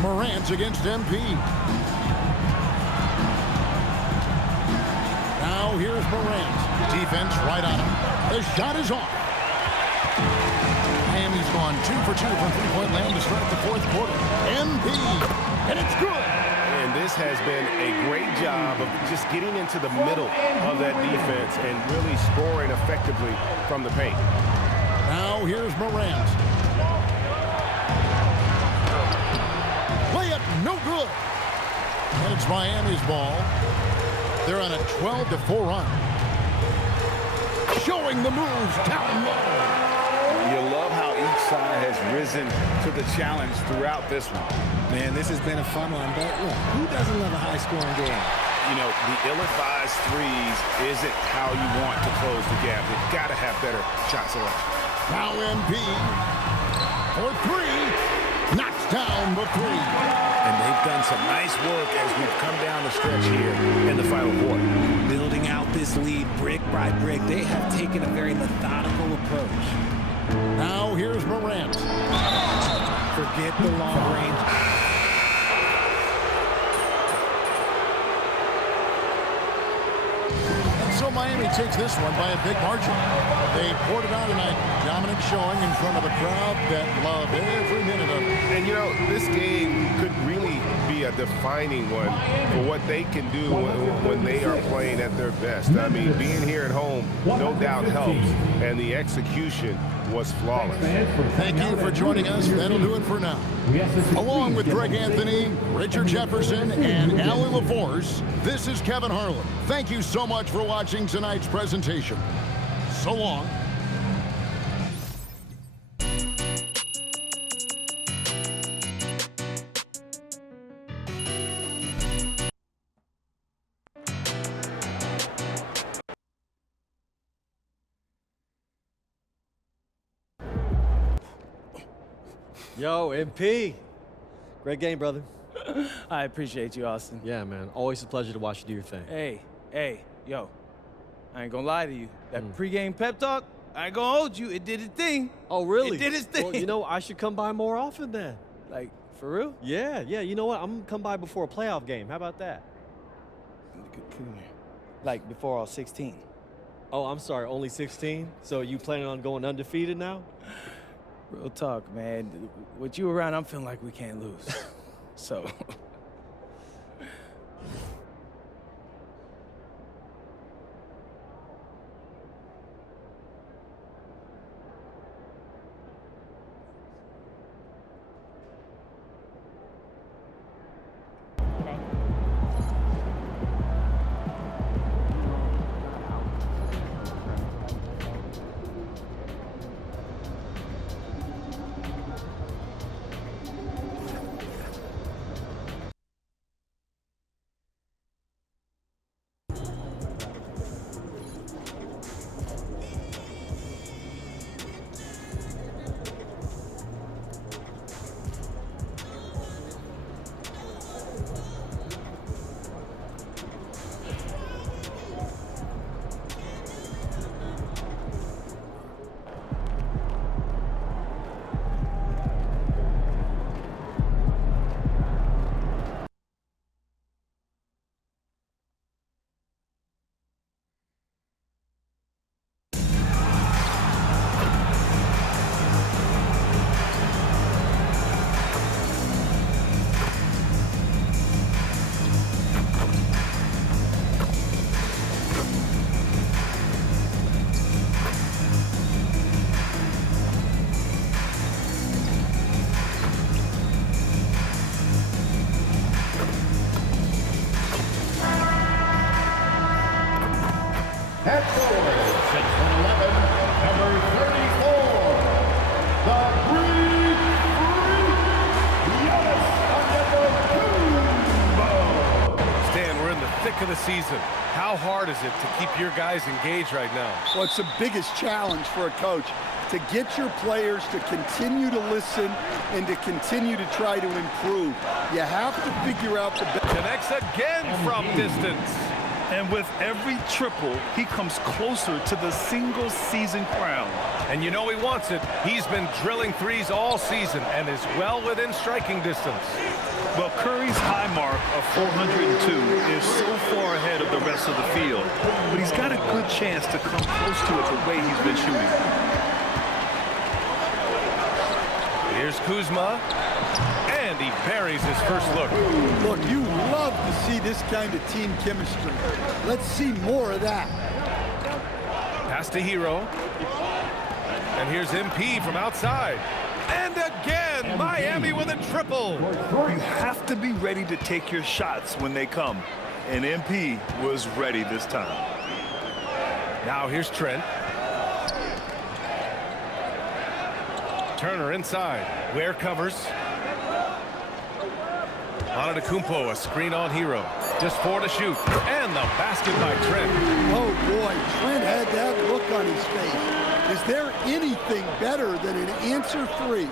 Morant against MP. Now here's Morant. Defense right on him. The shot is off. Miami's gone 2 for 2 from three-point land to start the fourth quarter. MP. And it's good. And this has been a great job of just getting into the middle of that defense and really scoring effectively from the paint. Now here's Morant. Layup, no good. And it's Miami's ball. They're on a 12-4 run. Showing the moves down low. You love how each side has risen to the challenge throughout this one. Man, this has been a fun one, but look, who doesn't love a high-scoring game? You know, the ill-advised threes isn't how you want to close the gap. You've got to have better shot selection. Now MP for three. Knocks down the three. And they've done some nice work as we've come down the stretch here in the final quarter. Building out this lead brick by brick, they have taken a very methodical approach. Now here's Morant. Forget the long range. And so Miami takes this one by a big margin. They poured it out tonight. Dominant showing in front of a crowd that loved every minute of it. And, you know, this game could really be a defining one for what they can do when they are playing at their best. I mean, being here at home no doubt helps, and the execution was flawless. Thank you for joining us. That'll do it for now. Along with Greg Anthony, Richard Jefferson, and Allie LaForce, this is Kevin Harlan. Thank you so much for watching tonight's presentation. So long. Yo, MP. Great game, brother. I appreciate you, Austin. Yeah, man. Always a pleasure to watch you do your thing. Hey, yo. I ain't gonna lie to you. That pregame pep talk, I ain't gonna hold you. It did its thing. Oh, really? It did its thing. Well, you know, I should come by more often then. Like, for real? Yeah. You know what? I'm gonna come by before a playoff game. How about that? Like, before all 16. Oh, I'm sorry. Only 16? So you planning on going undefeated now? Real talk, man. With you around, I'm feeling like we can't lose. So... At forward, 6'11", number 34, the Greek Freak, Stan, we're in the thick of the season. How hard is it to keep your guys engaged right now? Well, it's the biggest challenge for a coach, to get your players to continue to listen and to continue to try to improve. You have to figure out the best. Connects again from distance. And with every triple, he comes closer to the single-season crown. And you know he wants it. He's been drilling threes all season and is well within striking distance. Well, Curry's high mark of 402 is so far ahead of the rest of the field, but he's got a good chance to come close to it the way he's been shooting. Here's Kuzma, and he buries his first look. Look, you love to see this kind of team chemistry. Let's see more of that. Pass to Hero. And here's MP from outside. And again, Miami with a triple. You have to be ready to take your shots when they come. And MP was ready this time. Now here's Trent. Turner inside. Ware covers. Antetokounmpo, a screen on Hero. Just 4 to shoot. And the basket by Trent. Oh, boy. Trent had that look on his face. Is there anything better than an answer three?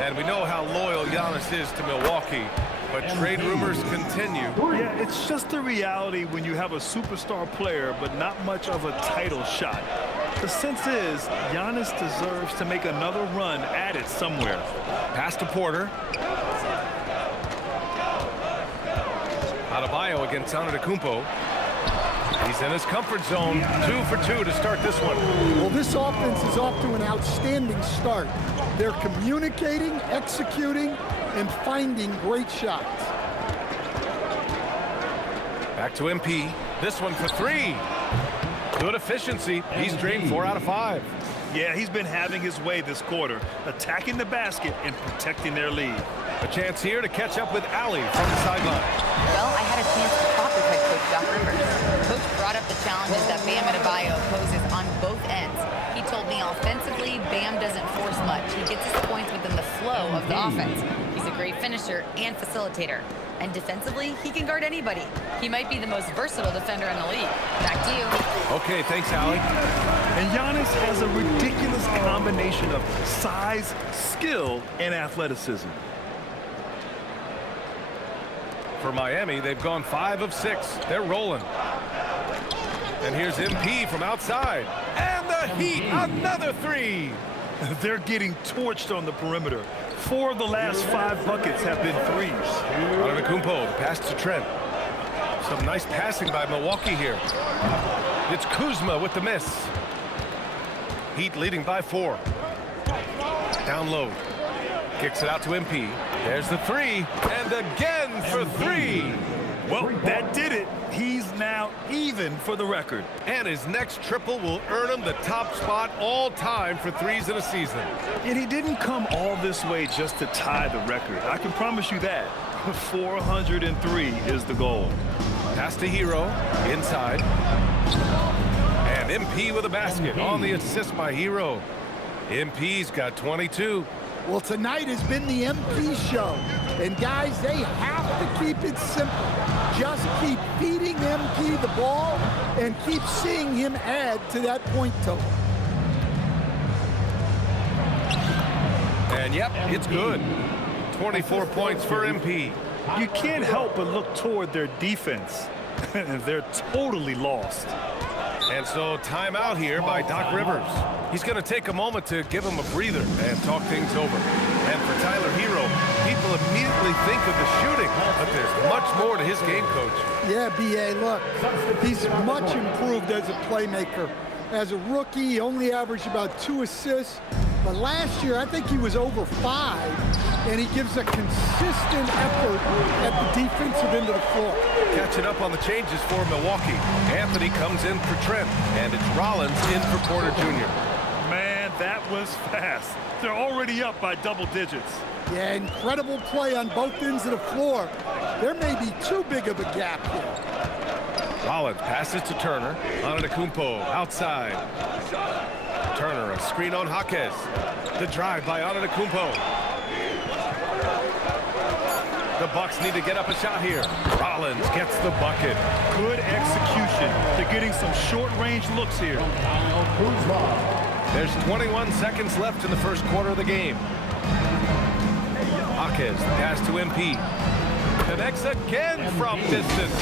And we know how loyal Giannis is to Milwaukee. But trade rumors continue. Yeah, it's just the reality when you have a superstar player, but not much of a title shot. The sense is Giannis deserves to make another run at it somewhere. Pass to Porter. Adebayo against Antetokounmpo. He's in his comfort zone. 2 for 2 to start this one. Well, this offense is off to an outstanding start. They're communicating, executing, and finding great shots. Back to MP. This one for 3. Good efficiency. He's drained 4 out of 5. Yeah, he's been having his way this quarter, attacking the basket and protecting their lead. A chance here to catch up with Allie from the sideline. Well, I had a chance to talk with head coach Doc Rivers. Coach brought up the challenges that Bam Adebayo poses on both ends. He told me offensively, Bam doesn't force much. He gets his points within the flow of the offense. He's a great finisher and facilitator. And defensively, he can guard anybody. He might be the most versatile defender in the league. Back to you. Okay, thanks, Allie. And Giannis has a ridiculous combination of size, skill, and athleticism. For Miami, they've gone 5 of 6. They're rolling. And here's MP from outside. And the Heat, another 3. They're getting torched on the perimeter. 4 of the last 5 buckets have been threes. Antetokounmpo, the pass to Trent. Some nice passing by Milwaukee here. It's Kuzma with the miss. Heat leading by 4. Down low. Kicks it out to MP. There's the 3. And again for 3. Well, that did it. He's now even for the record. And his next triple will earn him the top spot all time for threes in a season. And he didn't come all this way just to tie the record. I can promise you that. 403 is the goal. Pass to Hero. Inside. And MP with a basket on the assist by Hero. MP's got 22. Well, tonight has been the MP show. And guys, they have to keep it simple. Just keep feeding MP the ball and keep seeing him add to that point total. And yep, it's good. 24 points for MP. You can't help but look toward their defense. They're totally lost. And so timeout here by Doc Rivers. He's going to take a moment to give him a breather and talk things over. And for Tyler Hero, people immediately think of the shooting, but there's much more to his game, Coach. Yeah, B.A., look, he's much improved as a playmaker. As a rookie, he only averaged about 2 assists. But last year, I think he was over 5, and he gives a consistent effort at the defensive end of the floor. Catching up on the changes for Milwaukee. Anthony comes in for Trent, and it's Rollins in for Porter Jr. Man, that was fast. They're already up by double digits. Yeah, incredible play on both ends of the floor. There may be too big of a gap here. Rollins passes to Turner. Antetokounmpo outside. Turner, a screen on Jaquez. The drive by Antetokounmpo. The Bucks need to get up a shot here. Rollins gets the bucket. Good execution. They're getting some short-range looks here. There's 21 seconds left in the first quarter of the game. Jaquez, the pass to MP. Connects again from distance.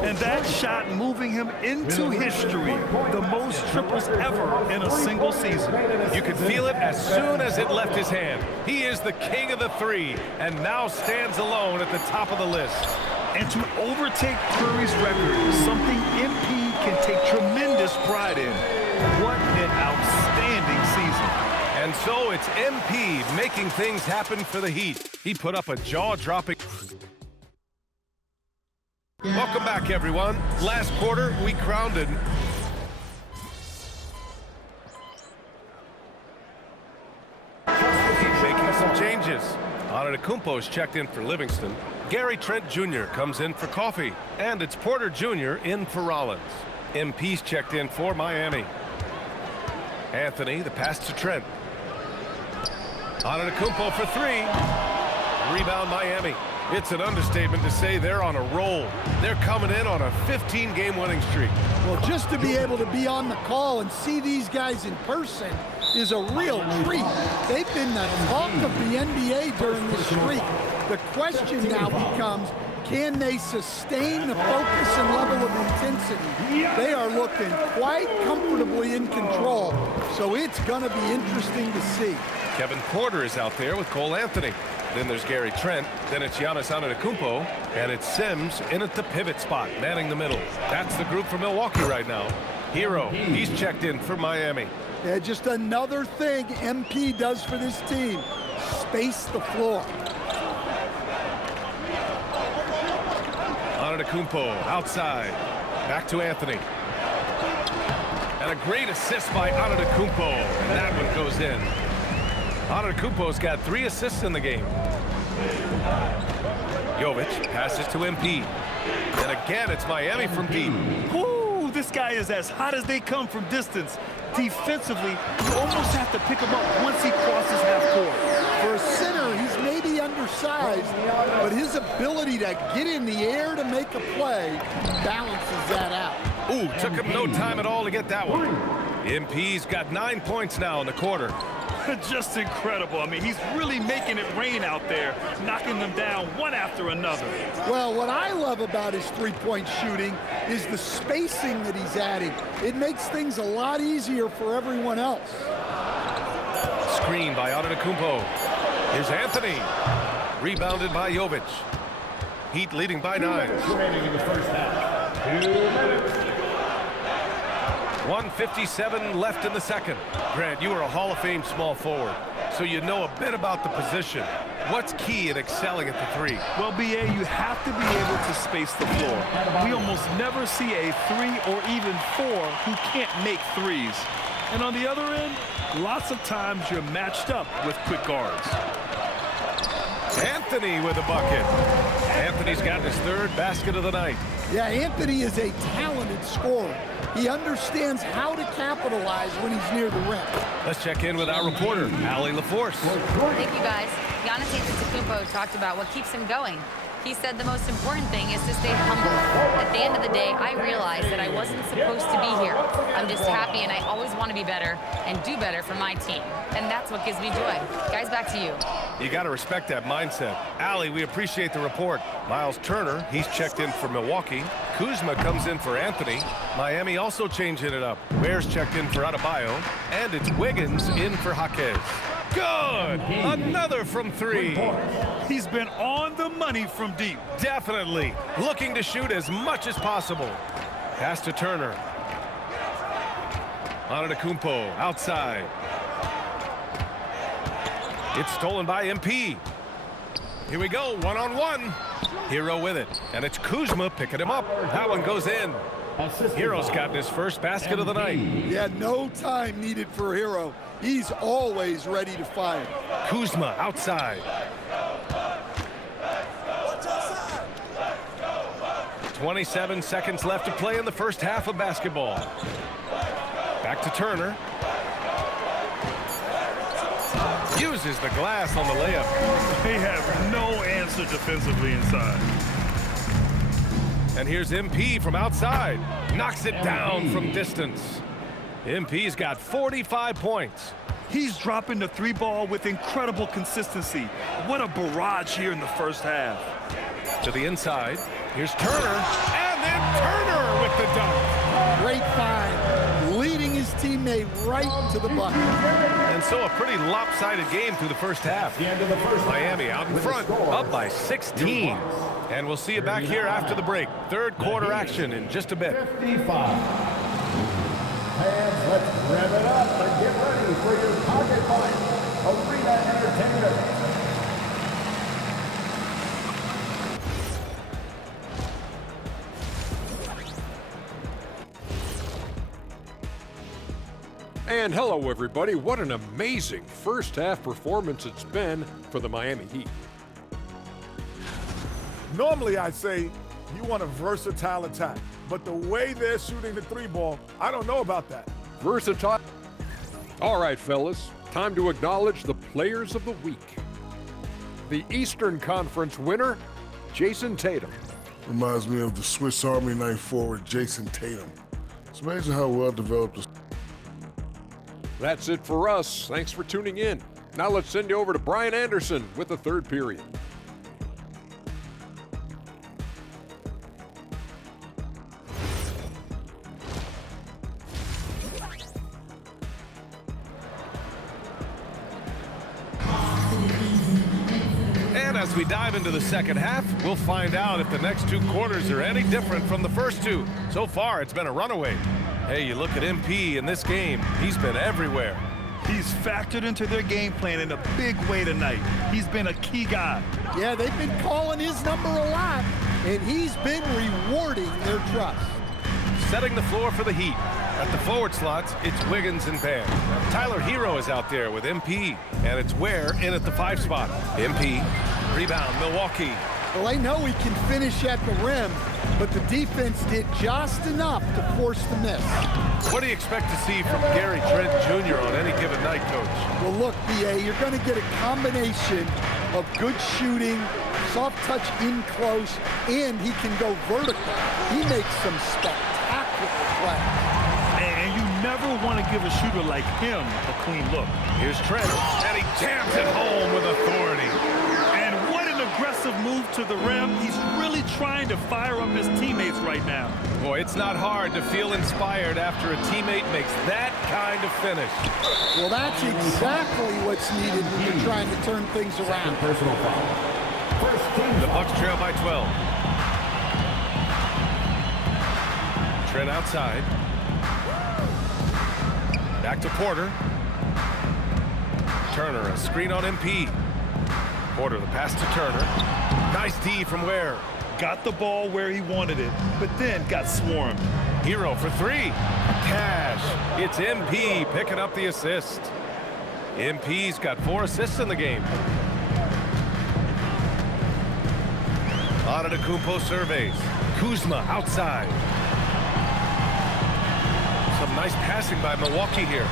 And that shot moving him into history. The most triples ever in a single season. You could feel it as soon as it left his hand. He is the king of the three and now stands alone at the top of the list. And to overtake Curry's record, something MP can take tremendous pride in. What an outstanding season. And so it's MP making things happen for the Heat. He put up a jaw-dropping... Welcome back, everyone. Last quarter, we crowned it. He's making some changes. Antetokounmpo's checked in for Livingston. Gary Trent Jr. comes in for Coffee. And it's Porter Jr. in for Rollins. MP's checked in for Miami. Anthony, the pass to Trent. Antetokounmpo for three. Rebound Miami. It's an understatement to say they're on a roll. They're coming in on a 15-game winning streak. Well, just to be able to be on the call and see these guys in person is a real treat. They've been the talk of the NBA during this streak. The question now becomes, can they sustain the focus and level of intensity? They are looking quite comfortably in control, so it's going to be interesting to see. Kevin Porter is out there with Cole Anthony. Then there's Gary Trent. Then it's Giannis Antetokounmpo. And it's Sims in at the pivot spot, manning the middle. That's the group for Milwaukee right now. Hero, he's checked in for Miami. Yeah, just another thing MP does for this team. Space the floor. Antetokounmpo outside. Back to Anthony. And a great assist by Antetokounmpo. And that one goes in. Antetokounmpo's got 3 assists in the game. Jovic passes to MP. And again, it's Miami from deep. Ooh, this guy is as hot as they come from distance. Defensively, you almost have to pick him up once he crosses half court. For a center, he's maybe undersized, but his ability to get in the air to make a play balances that out. Ooh, took him no time at all to get that one. MP's got 9 points now in the quarter. Just incredible. I mean, he's really making it rain out there, knocking them down one after another. Well, what I love about his three-point shooting is the spacing that he's adding. It makes things a lot easier for everyone else. Screen by Antetokounmpo. Here's Anthony. Rebounded by Jovic. Heat leading by 9. 1:57 left in the second. Grant, you are a Hall of Fame small forward, so you know a bit about the position. What's key in excelling at the three? Well, BA, you have to be able to space the floor. We almost never see a 3 or even 4 who can't make threes. And on the other end, lots of times you're matched up with quick guards. Anthony with a bucket. Anthony's got his 3rd basket of the night. Yeah, Anthony is a talented scorer. He understands how to capitalize when he's near the rim. Let's check in with our reporter, Allie LaForce. Thank you, guys. Giannis Antetokounmpo talked about what keeps him going. He said the most important thing is to stay humble. At the end of the day, I realized that I wasn't supposed to be here. I'm just happy, and I always want to be better and do better for my team. And that's what gives me joy. Guys, back to you. You got to respect that mindset. Allie, we appreciate the report. Miles Turner, he's checked in for Milwaukee. Kuzma comes in for Anthony. Miami also changing it up. Bears checked in for Adebayo. And it's Wiggins in for Jaquez. Good! Another from 3. He's been on the money from deep. Definitely. Looking to shoot as much as possible. Pass to Turner. Antetokounmpo outside. It's stolen by MP. Here we go, one-on-one. Hero with it, and it's Kuzma picking him up. That one goes in. Hero's gotten his first basket of the night. Yeah, no time needed for Hero. He's always ready to fire. Kuzma outside. 27 seconds left to play in the first half of basketball. Back to Turner. Uses the glass on the layup. They have no answer defensively inside. And here's MP from outside. Knocks it down from distance. MP's got 45 points. He's dropping the three ball with incredible consistency. What a barrage here in the first half. To the inside. Here's Turner. And then Turner with the dunk. Great find. Leading his teammate right to the bucket. And so a pretty lopsided game through the first half. Miami out in front, up by 16. And we'll see you back here after the break. Third quarter action in just a bit. 55. Fans, let's rev it up and get ready for your pocket fight. Arena Entertainment. And hello, everybody. What an amazing first half performance it's been for the Miami Heat. Normally, I'd say you want a versatile attack, but the way they're shooting the three ball, I don't know about that. Versatile. All right, fellas, time to acknowledge the players of the week. The Eastern Conference winner, Jason Tatum. Reminds me of the Swiss Army knife forward, Jason Tatum. It's amazing how well developed this. That's it for us. Thanks for tuning in. Now let's send you over to Brian Anderson with the third period. And as we dive into the second half, we'll find out if the next two quarters are any different from the first two. So far, it's been a runaway. Hey, you look at MP in this game, he's been everywhere. He's factored into their game plan in a big way tonight. He's been a key guy. Yeah, they've been calling his number a lot, and he's been rewarding their trust. Setting the floor for the Heat. At the forward slots, it's Wiggins and Bam. Tyler Hero is out there with MP, and it's Ware in at the 5 spot. MP, rebound, Milwaukee. Well, they know he can finish at the rim, but the defense did just enough to force the miss. What do you expect to see from Gary Trent Jr. on any given night, Coach? Well, look, BA, you're going to get a combination of good shooting, soft touch in close, and he can go vertical. He makes some spectacular plays. And you never want to give a shooter like him a clean look. Here's Trent, and he jams it home with authority. And what an aggressive move to the rim. He's really trying to fire up his teammates right now. Boy, it's not hard to feel inspired after a teammate makes that kind of finish. Well, that's exactly what's needed when you're trying to turn things around. Personal foul. The Bucks trail by 12. Trent outside. Back to Porter. Turner, a screen on MP. Porter, the pass to Turner. Nice D from Ware. Got the ball where he wanted it, but then got swarmed. Hero for 3. Cash. It's MP picking up the assist. MP's got 4 assists in the game. Antetokounmpo surveys. Kuzma outside. Some nice passing by Milwaukee here.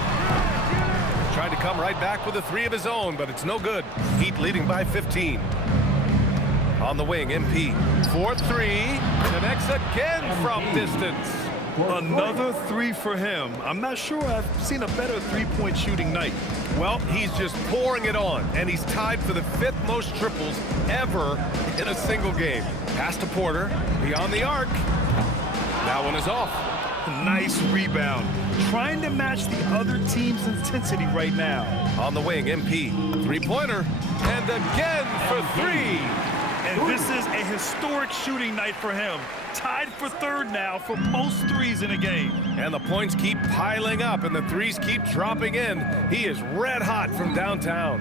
Tried to come right back with a 3 of his own, but it's no good. Heat leading by 15. On the wing, MP. 4-3. Connects again from distance. Another 3 for him. I'm not sure I've seen a better three-point shooting night. Well, he's just pouring it on, and he's tied for the 5th most triples ever in a single game. Pass to Porter, beyond the arc. That one is off. Nice rebound. Trying to match the other team's intensity right now. On the wing, MP. 3-pointer. And again for 3. And this is a historic shooting night for him. Tied for 3rd now for most threes in a game. And the points keep piling up and the threes keep dropping in. He is red hot from downtown.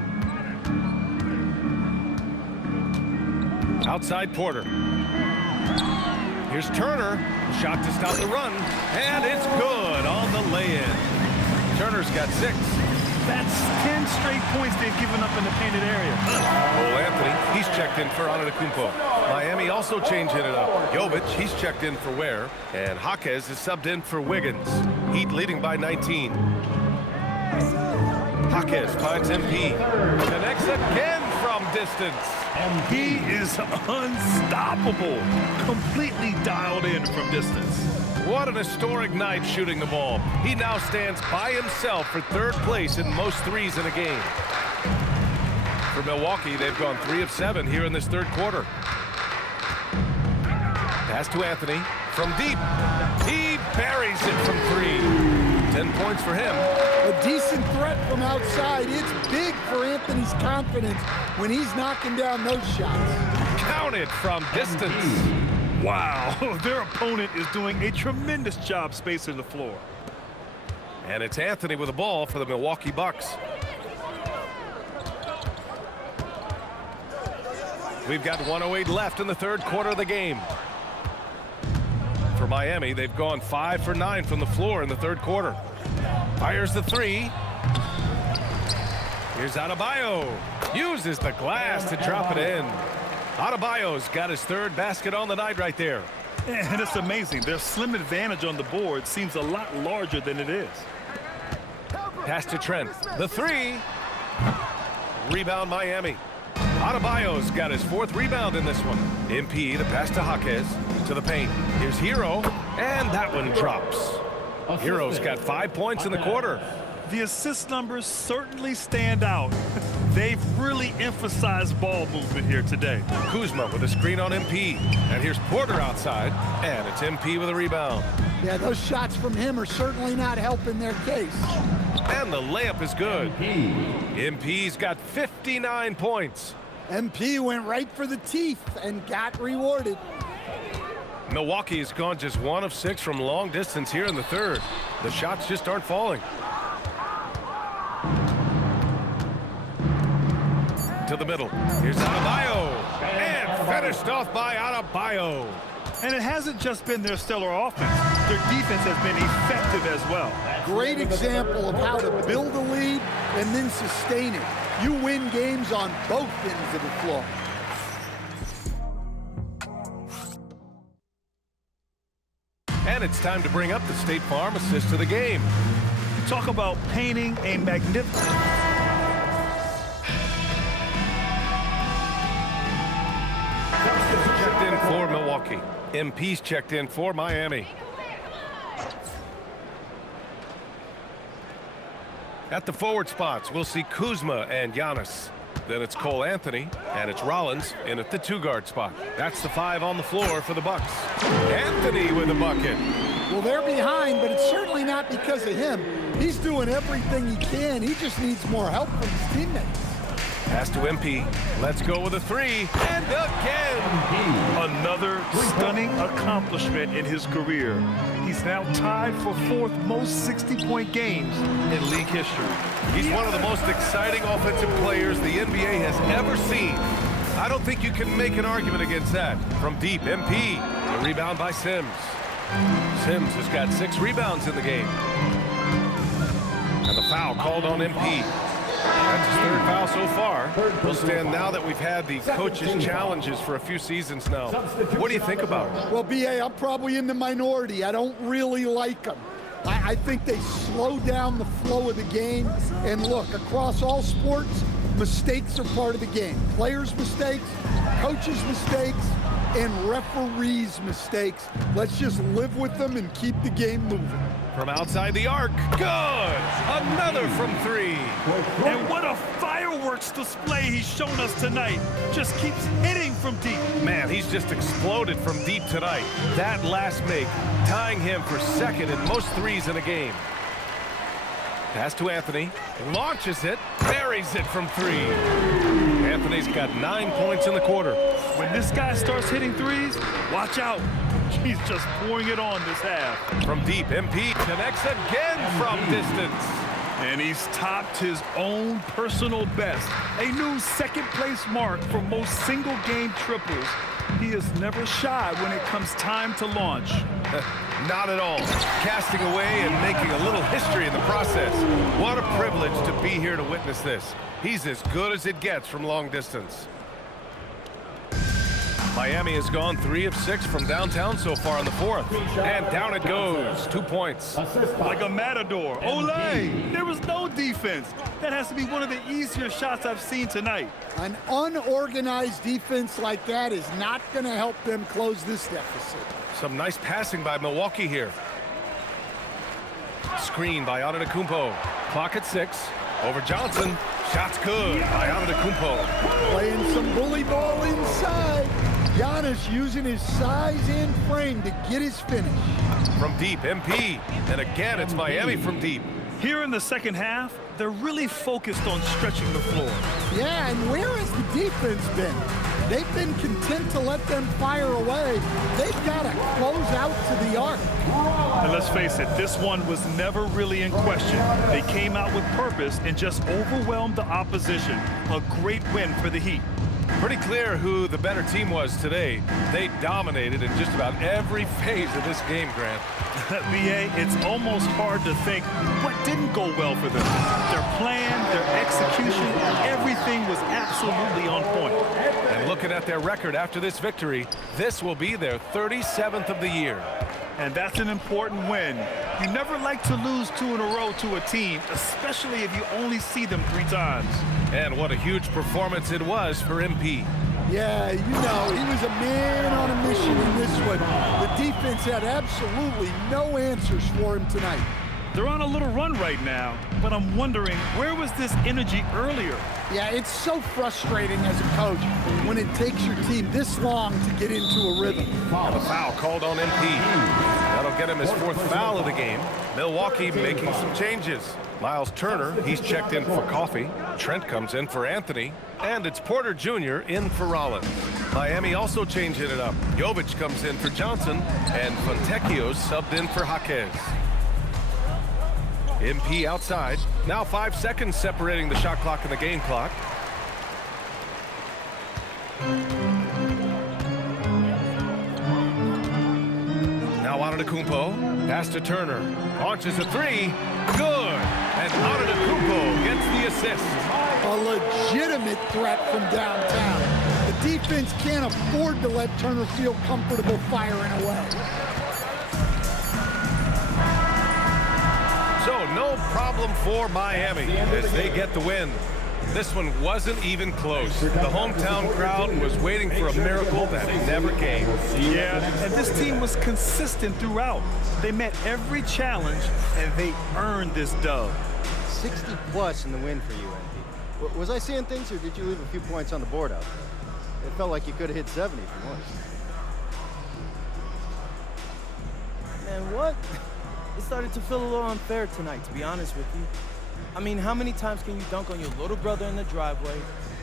Outside Porter. Here's Turner. Shot to stop the run. And it's good on the lay-in. Turner's got 6. That's 10 straight points they've given up in the painted area. Cole Anthony, he's checked in for Antetokounmpo. Miami also changing it up. Jovic, he's checked in for Ware. And Jaquez is subbed in for Wiggins. Heat leading by 19. Jaquez finds MP. Connects again from distance. He is unstoppable. Completely dialed in from distance. What an historic night shooting the ball. He now stands by himself for third place in most threes in a game. For Milwaukee, they've gone 3 of 7 here in this third quarter. Pass to Anthony from deep. He buries it from 3. 10 points for him. A decent threat from outside. It's big for Anthony's confidence when he's knocking down those shots. Counted from distance. Wow, their opponent is doing a tremendous job spacing the floor. And it's Anthony with the ball for the Milwaukee Bucks. We've got 1:08 left in the third quarter of the game. For Miami, they've gone 5 for 9 from the floor in the third quarter. Fires the 3. Here's Adebayo. Uses the glass to drop it in. Adebayo's got his third basket on the night right there. And it's amazing. Their slim advantage on the board seems a lot larger than it is. Pass to Trent. The 3. Rebound Miami. Adebayo's got his 4th rebound in this one. MP, the pass to Jaquez. To the paint. Here's Hero. And that one drops. Hero's got 5 points in the quarter. The assist numbers certainly stand out. They've really emphasized ball movement here today. Kuzma with a screen on MP. And here's Porter outside. And it's MP with a rebound. Yeah, those shots from him are certainly not helping their case. And the layup is good. MP's got 59 points. MP went right for the teeth and got rewarded. Milwaukee has gone just 1 of 6 from long distance here in the third. The shots just aren't falling. To the middle. Here's Adebayo. And finished off by Adebayo. And it hasn't just been their stellar offense. Their defense has been effective as well. Great example of how to build a lead and then sustain it. You win games on both ends of the floor. And it's time to bring up the State Farm assist of the game. Talk about painting a magnificent... Checked in for Milwaukee. MP's checked in for Miami. At the forward spots, we'll see Kuzma and Giannis. Then it's Cole Anthony, and it's Rollins in at the 2-guard spot. That's the 5 on the floor for the Bucks. Anthony with a bucket. Well, they're behind, but it's certainly not because of him. He's doing everything he can. He just needs more help from his teammates. Pass to MP. Let's go with a 3. And again. Another stunning accomplishment in his career. He's now tied for 4th most 60-point games in league history. He's one of the most exciting offensive players the NBA has ever seen. I don't think you can make an argument against that. From deep, MP. A rebound by Sims. Sims has got 6 rebounds in the game. And the foul called on MP. That's his 3rd foul so far. We'll stand now that we've had the coaches' challenges for a few seasons now. What do you think about it? Well, B.A., I'm probably in the minority. I don't really like them. I think they slow down the flow of the game. And look, across all sports, mistakes are part of the game. Players' mistakes, coaches' mistakes, and referees' mistakes. Let's just live with them and keep the game moving. From outside the arc, good! Another from 3. And what a fireworks display he's shown us tonight. Just keeps hitting from deep. Man, he's just exploded from deep tonight. That last make, tying him for 2nd in most threes in a game. Pass to Anthony, launches it, buries it from 3. Anthony's got 9 points in the quarter. When this guy starts hitting threes, watch out. He's just pouring it on this half. From deep, MP connects again from distance. And he's topped his own personal best. A new 2nd-place mark for most single-game triples He is never shy when it comes time to launch. Not at all. Casting away and making a little history in the process. What a privilege to be here to witness this. He's as good as it gets from long distance. Miami has gone 3 of 6 from downtown so far in the fourth. And down it goes. 2 points. Like a matador. Olé! There was no defense. That has to be one of the easier shots I've seen tonight. An unorganized defense like that is not going to help them close this deficit. Some nice passing by Milwaukee here. Screen by Antetokounmpo. Clock at 6. Over Johnson. Shot's good by Antetokounmpo. Playing some bully ball inside. Giannis using his size and frame to get his finish. From deep, MP. And again, it's Miami from deep. Here in the second half, they're really focused on stretching the floor. Yeah, and where has the defense been? They've been content to let them fire away. They've got to close out to the arc. And let's face it, this one was never really in question. They came out with purpose and just overwhelmed the opposition. A great win for the Heat. Pretty clear who the better team was today. They dominated in just about every phase of this game, Grant. BA, it's almost hard to think what didn't go well for them. Their plan, their execution, everything was absolutely on point. And looking at their record after this victory, this will be their 37th of the year. And that's an important win. You never like to lose 2 in a row to a team, especially if you only see them 3 times. And what a huge performance it was for MP. Yeah, you know, he was a man on a mission in this one. The defense had absolutely no answers for him tonight. They're on a little run right now, but I'm wondering, where was this energy earlier? Yeah, it's so frustrating as a coach when it takes your team this long to get into a rhythm. And a foul called on MP. That'll get him his 4th foul of the game. Milwaukee making some changes. Miles Turner, he's checked in for coffee. Trent comes in for Anthony. And it's Porter Jr. in for Rollins. Miami also changing it up. Jovic comes in for Johnson. And Fontecchio's subbed in for Jaquez. MP outside. Now 5 seconds separating the shot clock and the game clock. Now Antetokounmpo. Pass to Turner. Launches a 3. Good. And Antetokounmpo gets the assist. A legitimate threat from downtown. The defense can't afford to let Turner feel comfortable firing away. So no problem for Miami as they get the win. This one wasn't even close. The hometown crowd was waiting for a miracle that never came. Yeah, and this team was consistent throughout. They met every challenge, and they earned this dub. 60 plus in the win for you, MP. Was I seeing things, or did you leave a few points on the board out there? It felt like you could have hit 70 for once. Man, what? It started to feel a little unfair tonight, to be honest with you. I mean, how many times can you dunk on your little brother in the driveway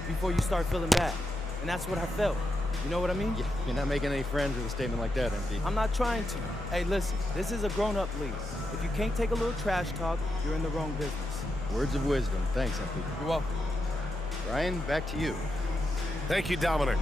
before you start feeling bad? And that's what I felt. You know what I mean? Yeah, you're not making any friends with a statement like that, MP. I'm not trying to. Hey, listen, this is a grown-up league. If you can't take a little trash talk, you're in the wrong business. Words of wisdom. Thanks, MP. You're welcome. Ryan, back to you. Thank you, Dominic.